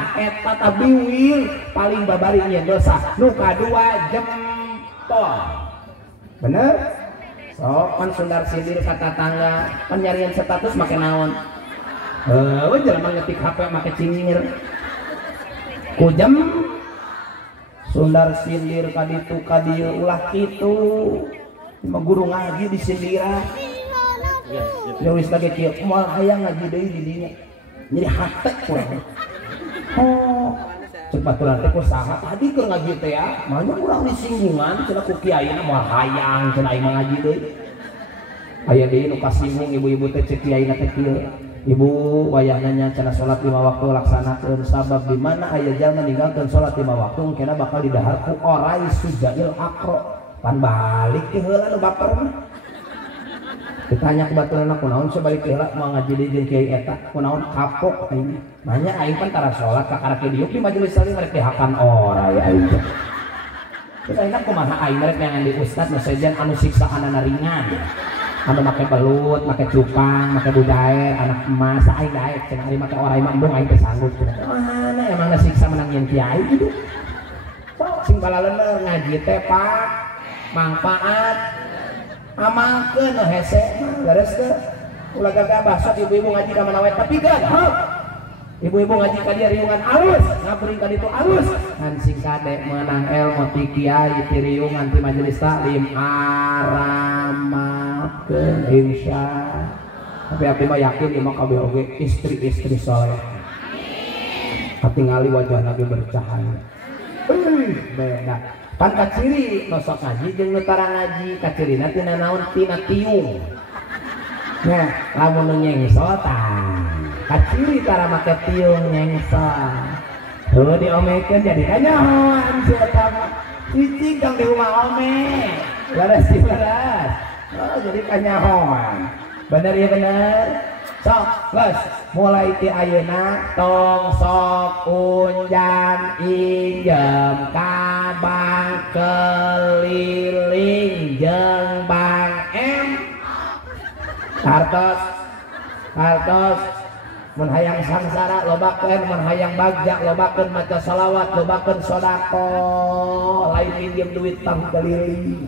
tah biwir paling babari nyen dosa nu kadua jempol bener so pan sundar sindir kata tangga pan nyarian status make naon jelema ngetik HP make cingir kujem sundar sindir kaditu kadieu ulah kitu mah guru ngaji di sindiran ya wis lagi kieu moal hayang ngaji deui di dinya jadi hate kurang cepat turun teh ku saha tadi keur ngaji teh ya manya urang disinggungan cenah ku kiai na moal hayang cenah aing ngaji deui aya deui nu kasinggung ibu-ibu teh cek kiai na teh kieu ibu wayahna cenah salat 5 waktu laksanakeun sabab di mana aya jalma ninggalkeun salat 5 waktu kena bakal didahar ku orai sujail akro pan balik ke heula nu baper mah ditanya ke baturan kunaon sebalik heula mau ngaji di jeung kiai eta kunaon kapok aing nanya aing pan tara salat ka karake diuk di majelis saling rek dihakan orai aing terus aing kumaha aing rek nyangan di ustad nu sejen anu siksaanana ringan anu make belut make cupang make budaer anak emas aing daek cenah ari make orai mah embung aing teh sanggup mana emang siksa menang nyen kiai gitu sing balaleuneur ngaji teh pak manfaat amalkeun nu hese beres teh ulah gagah basot ibu-ibu ngaji ka mana we tapi gagah ibu-ibu ngaji ka dieu riungan alus ngabring ka ditu alus ngan sing kade meunang ilmu ti kiai ti riungan ti majelis taklim aramakeun insya tapi abdi mah yakin imah kabeh oge istri-istri saleh katingali wajah Nabi bercahaya beda pan kaciri nosok ngaji jeung nu tara ngaji kacirina tina naon tina tiung nya lamun nu nyengso tah kaciri tara make tiung nyengso heuh diomekeun jadi kanyahoan si eta mah cicing dong di rumah ome beres jadi kanyahoan bener ya bener sok geus mulai ti ayeuna tong sok unjan injem ka bang keliling jeung Bang M hartos mun hayang sangsara lobakeun mun hayang bagja lobakeun maca shalawat lobakeun sedekah lain minjem duit tang keliling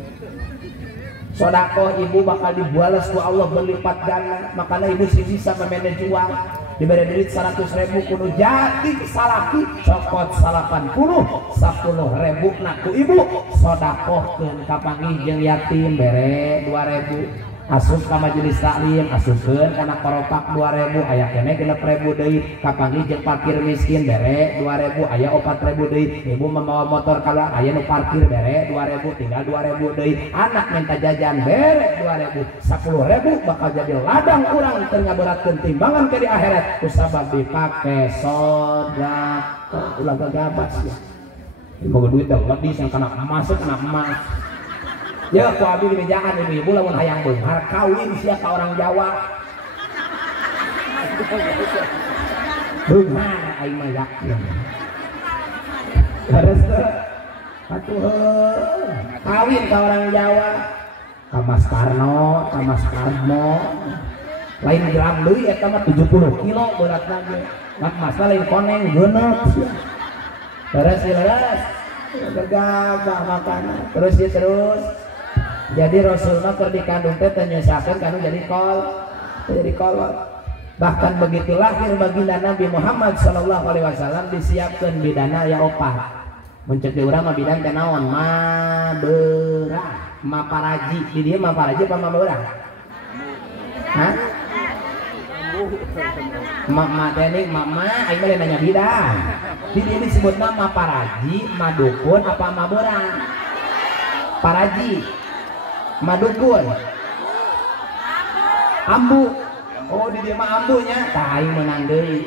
sedekah ibu bakal dibalas ku Allah berlipat ganda makanya ibu sih bisa memanage uang diberi duit 100.000 kudu jadi salaki cokot 80 10.000 nak ku ibu sedekahkeun ka panggih yatim bere 2.000 asup ka majelis taklim asupkeun kana koropak 2.000 aya keneh 6.000 deui ka panggih jeung parkir miskin bere 2.000 aya 4.000 deui ibu membawa motor kalau aya nu parkir bere 2.000 tinggal 2.000 deui anak minta jajan bere 2.000 10.000 bakal jadi ladang urang teu ngaberatkeun timbangan ke di akhirat kusabab dipake sedekah ulah gagabas ya boga duit dah lebih yang kana emas kana emas ya ku abdi di mejaan ibu-ibu lamun hayang beunghar kawin sia ka orang Jawa beunghar aing mah yakin beres teh atuh kawin ka orang Jawa ka Mas Karno lain gram deui eta mah 70 kilo beratna ge mak masna lain koneng geuneuk beres bergabah makanan terus jadi Rasulullah keur dikandung teh nyesakeun kanu jadi kolot bahkan begitu lahir baginda Nabi Muhammad sallallahu alaihi wasallam disiapkeun bidana aya 4 muncul di urang mah bidan teh naon mabeurah maparaji di dieu maparaji apa mabeurah hah mak teh mama aing mah nanya bidan di dieu disebutna maparaji madukun apa mabeurah paraji madukun ambu oh di dia mah ambunya tah aing menang deui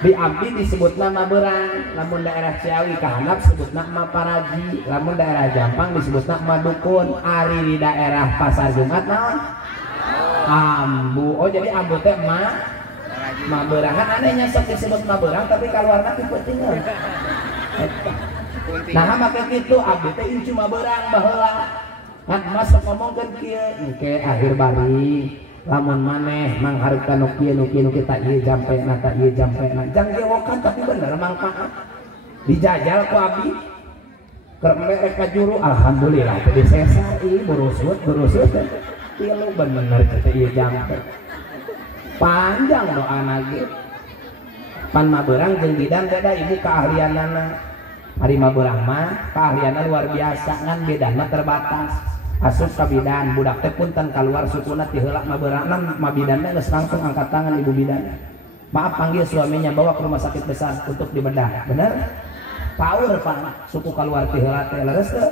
di abdi disebutna mabeurang lamun daerah Ciawi ka handap disebutna maparaji lamun daerah Jampang disebutna madukun ari di daerah Pasar Jumat naon ambu. Oh jadi ambu teh maberangan anehnya sok disebut maberang tapi keluarna ti peuting. Nah maka kitu abdi teh incu maberang baheula. Kan masuk ngomongkeun kieu engke akhir bari lamun maneh manghareukeun nu kieu tak ieu jampena jang jewokan tapi bener mangpaat. Dijajal ku abdi keur merek ka juru alhamdulillah teh disesar ieu burusut tilu bener teh ieu jampe. Panjang doana ge pan maberang jeung bidan beda ibu keahlianana. Ari maberang mah keahlianna luar biasa ngan bedana terbatas. Asup ka bidan budak teh punten kaluar sukuna ti heula maberangna mabidanna geus langsung angkat tangan ibu bidan. Maaf panggil suaminya bawa ke rumah sakit besar untuk dibedah. Bener? Power Pak suku kaluar ti heula teh leres teh.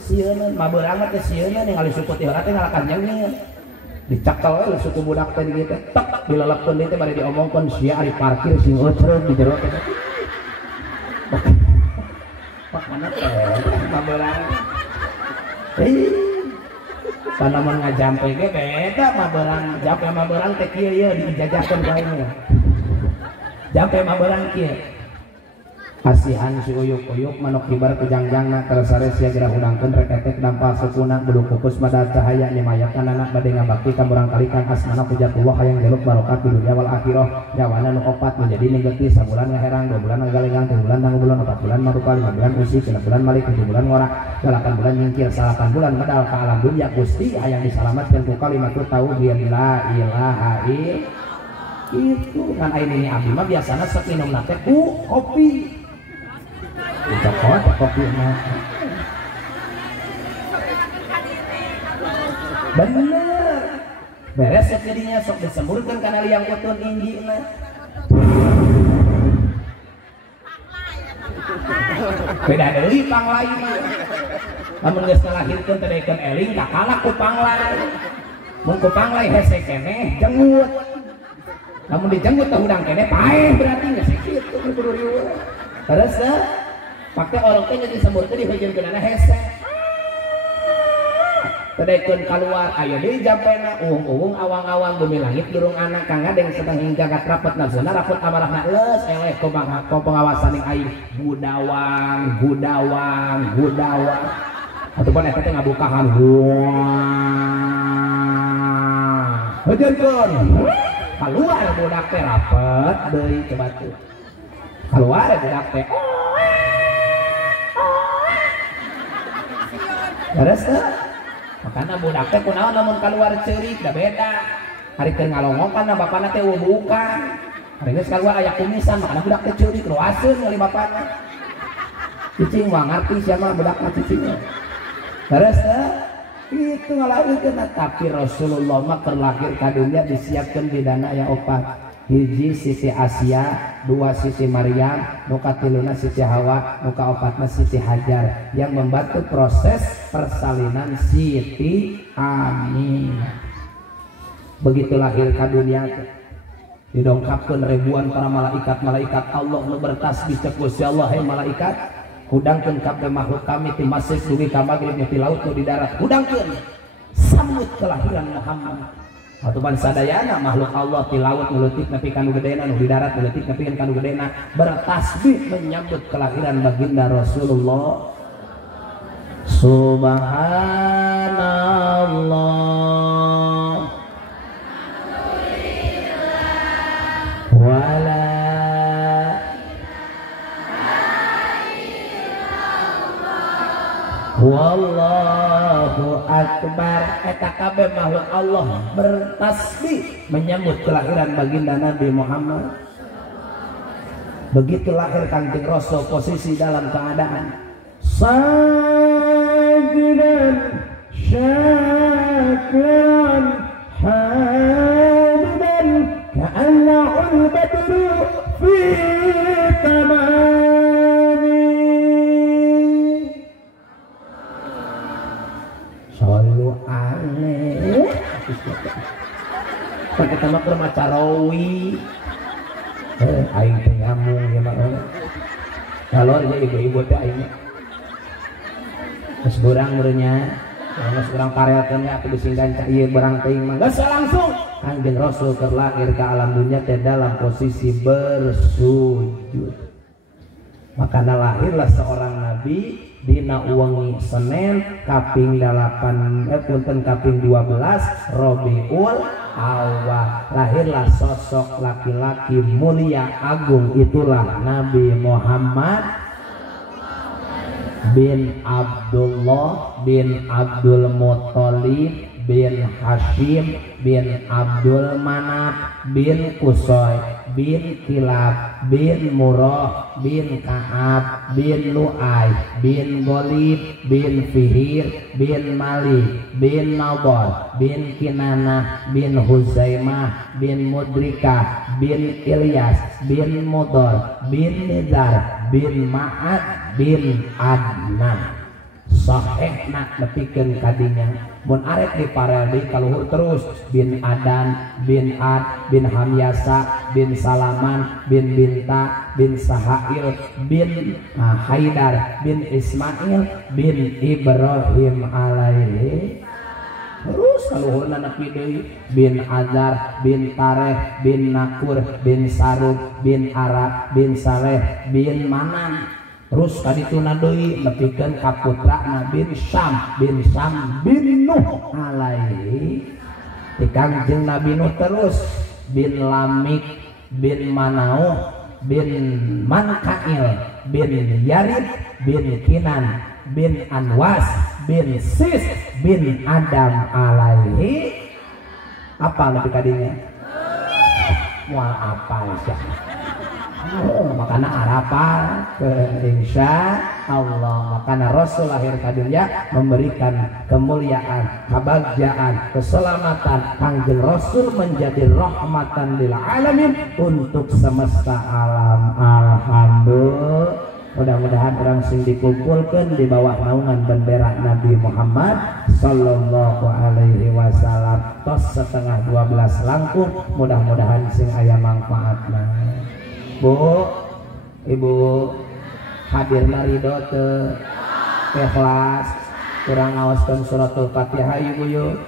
Sieun maberang teh sieun ningali suku ti heula teh ngalakan nyengir. Dicakel we suku budak teh dieu teh tek dilelepkeun teh bari diomongkeun sia ari parkir sing eucreug di jero teh. Makana teh maberang. Tanaman ngajampe ge beda maberang, jampe maberang teh kieu ye dijajakeun ku aing. Jampe maberang kieu. Asihan si uyuk-uyuk manuk kibar ku jangjangna karesare sia gerah udangkeun rek etek dampal sukuna bulu kukus madal cahaya nimayakan anak bade ngabakti ka murang kalikan asmana pujatullah hayang jaluk barokat di dunia wal akhirah nyawana nu opat menjadi ninggeuti sabulan ngaherang 2 bulan ngagalengan 3 bulan tanggal bulan 4 bulan marupa 5 bulan usi 6 bulan malik 7 bulan ngora 8 bulan nyingkir 8 bulan medal ka alam dunya Gusti hayang disalamatkeun ku kalimatut tauhid la ilaha illallah. Itu kan ayeuna abdi mah biasana sok minumna teh ku kopi. Cokot kopi mah bener beres jadinya sok disemburkeun kana liang utun injina beda deui panglai mah lamun geus ngalahirkeun teh daekeun eling kakalak ku panglai mun ku panglai hese keneh jenggut lamun dijenggut teh udang keneh paeh berarti geus kitu kudu riweuh terus pakai orang teh disemburkeun diheujeunkeunana hese tedekeun kaluar aya deui jampena uung awang-awang bumi langit durung anak kang ngadeng sedang hingga rapet nafsuna rapet amarahna leus eleh ku pengawasan aing gudawang ataupun eta teh ngabukahan heujeunkeun kaluar budak teh rapet deui coba tuh keluar budak teh terus makanya budak teh kunaon lamun keluar ceurik da beda hari keur ngalongokan bapana teh bukan hari geus keluar aya kumisan makanya budak teh ceurik roaseun ngali bapana cicing mah ngarti sia mah budak mah cicing terus itu ngalahirkeun tapi Rasulullah mah keur lahir ka dunya disiapkeun bidana aya opat hiji sisi Asia, 2 sisi Maryam, nuka tiluna sisi Hawa, nuka opatna sisi Hajar yang membantu proses persalinan Siti Aminah. Begitu lahir ke dunia didongkapkeun ribuan para malaikat Allah nu bertasbih cek Gusti Allah hai malaikat hudangkeun kabeh makhluk kami ti masjid dugi ka magrib ti laut nu di darat hudangkeun sambut kelahiran Muhammad. Atuban sadayana makhluk Allah ti laut nuleutik nepi ka nu gedena nu di darat nuleutik nepi ka nu gedena bertasbih menyambut kelahiran baginda Rasulullah. Subhanallah wala wallahu akbar. Eta kabeh makhluk Allah bertasbih menyambut kelahiran baginda Nabi Muhammad. Begitu lahir Kanjeng Rasul posisi dalam keadaan sajidan syakiran hamidan ka'annahul badru fi tamami. Solu aneh pakai tambah ke macarawi aing teh nyambung gimana kalau ya ibu-ibu teh aing geus beurang meureunnya Geus urang parelkeun ya atuh disinggan ca ieu barang teuing mah geus langsung Kangjeng Rasul keur lahir ke alam dunia teh dalam posisi bersujud. Makana lahirlah seorang nabi dina wengi Senin kaping 12 Rabiul Awal. Lahirlah sosok laki-laki mulia agung, itulah Nabi Muhammad bin Abdullah bin Abdul Muthalib bin Hashim bin Abdul Manaf bin Qusay bin Kilab bin Murrah bin Ka'ab bin Lu'ay bin Ghalib bin Fihir bin Malik bin Nadar bin Kinanah bin Huzaimah bin Mudrikah bin Ilyas bin Mudar bin Nizar bin Ma'ad bin Adnan. Sahih nak nepikeun kadinya mun arek diparel di kaluhur terus bin Adan bin Ad bin Hamyasa bin Salaman bin Binta bin Sahail bin Haidar bin Ismail bin Ibrahim alaihi terus kaluhurna nepi deui bin Azar bin Tareh bin Nakur bin Sarub bin Arab bin Saleh bin Manan. Terus tadi tuna deui nepikeun ka putrana bin Syam bin Nuh alaihi di Kangjeng Nabi Nuh terus bin Lamik bin Manauh bin Mankail bin Yarib bin Kinan bin Anwas bin Sis bin Adam alaihi apa lebih kadinya mual apa ya makana arapal insya Allah. Makana Rasul lahir ka dunya memberikan kemuliaan, kebahagiaan, keselamatan. Kangjeng Rasul menjadi rahmatan lil alamin untuk semesta alam. Alhamdulillah. Mudah-mudahan orang sing dikumpulkan di bawah naungan bendera Nabi Muhammad sallallahu alaihi wasallam tos setengah 12 langkung, mudah-mudahan sing aya manfaatna. Bu, ibu hadir marido teu ikhlas kurang ngawaskeun suratul Fatihah ibu yuk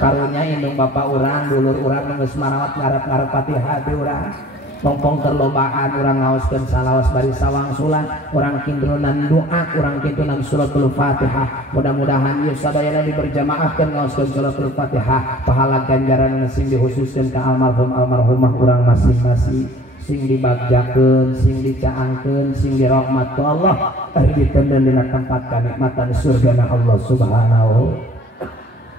karunya indung bapak urang dulur urang geus marawat ngarep-ngarep Fatihah teh urang pongpong terlobaan urang ngaoskeun salawas bari sawangsulan urang kindrunan doa urang kintunan suratul Fatihah. Mudah-mudahan ieu sadayana diberjamaahkeun ngaoskeun suratul Fatihah pahala ganjaran sing dihususkeun ka almarhumah urang masing-masing sing dibagjakeun, sing dicaangkeun, sing dirahmat ku Allah, ditendang dina tempat kanikmatan surga Allah Subhanahu.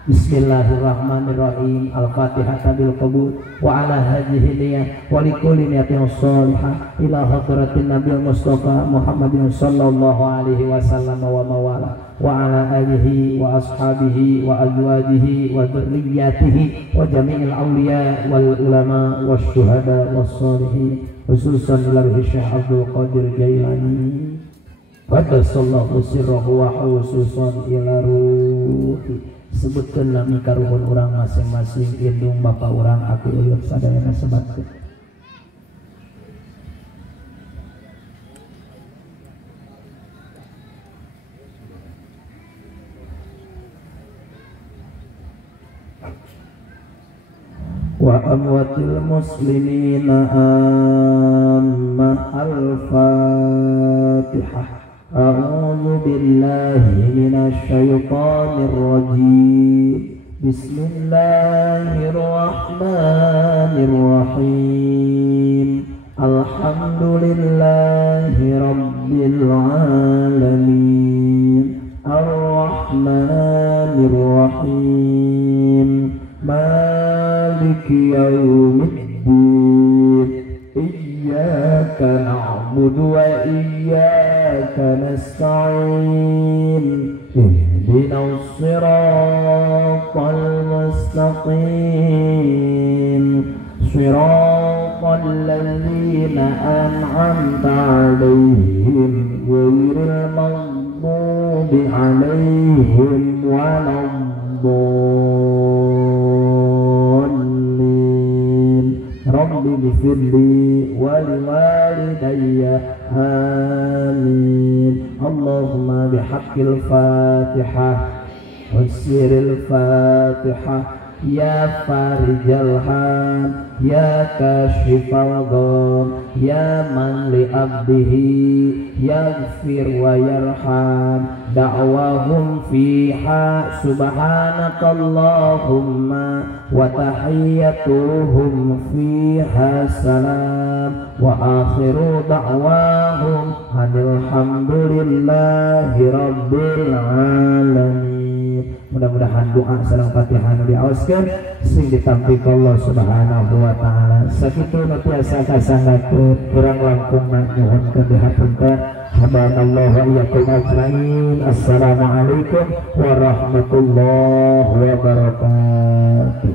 Bismillahirrahmanirrahim. Al-Fatihah bil qabul wa ala hadhihi niyyah wa likulli niyatin shalihah ila hadratin Nabil Mustafa Muhammadin sallallahu alaihi wasallam wa mawala wa ala alihi wa ashabihi wa azwajihi wa dzurriyyatihi wa jami'il awliya wal ulama wasyuhada wassalihin khususan lillahi Syekh Abdul Qadir Jailani qaddasallahu sirrahu wa khususan ila ruhi. Sebutkeun nami karuhun urang masing-masing indung bapak urang aku uyuh sadayana sebatkeun. Wa amwatil muslimina amma al-Fatihah. A'udzu billahi minasy syaithanir rajim. Bismillahirrahmanirrahim. Alhamdulillahi rabbil alamin. Ar-Rahmanir Rahim. Maliki yaumiddin. Iyyaka na'budu wa iyyaka nasta'in. Ihdinas siratal mustaqim. Siratal ladzina an'amta 'alaihim ghairil maghdubi 'alaihim waladdallin. Rabbi ghfirli wa liwalidayya amin. Allahumma bihaqqil Fatihah Wasiril Fatihah. Ya farijal ham, ya kashifal gham, ya man li abdihi yaghfir wa yarham. Da'wahum fiha subhanakallahumma wa tahiyyatuhum fiha salam wa akhiru da'wahum alhamdulillahi rabbil alamin. Mudah-mudahan doa sareng Fatihah nu diaoskeun sing ditampi ka Allah Subhanahu wa taala. Sakitu nu tiasa kasangakeun urang langkung nyuhunkeun dihapunten. Habanallahu wa iyyakum ajmain. Assalamualaikum warahmatullahi wabarakatuh.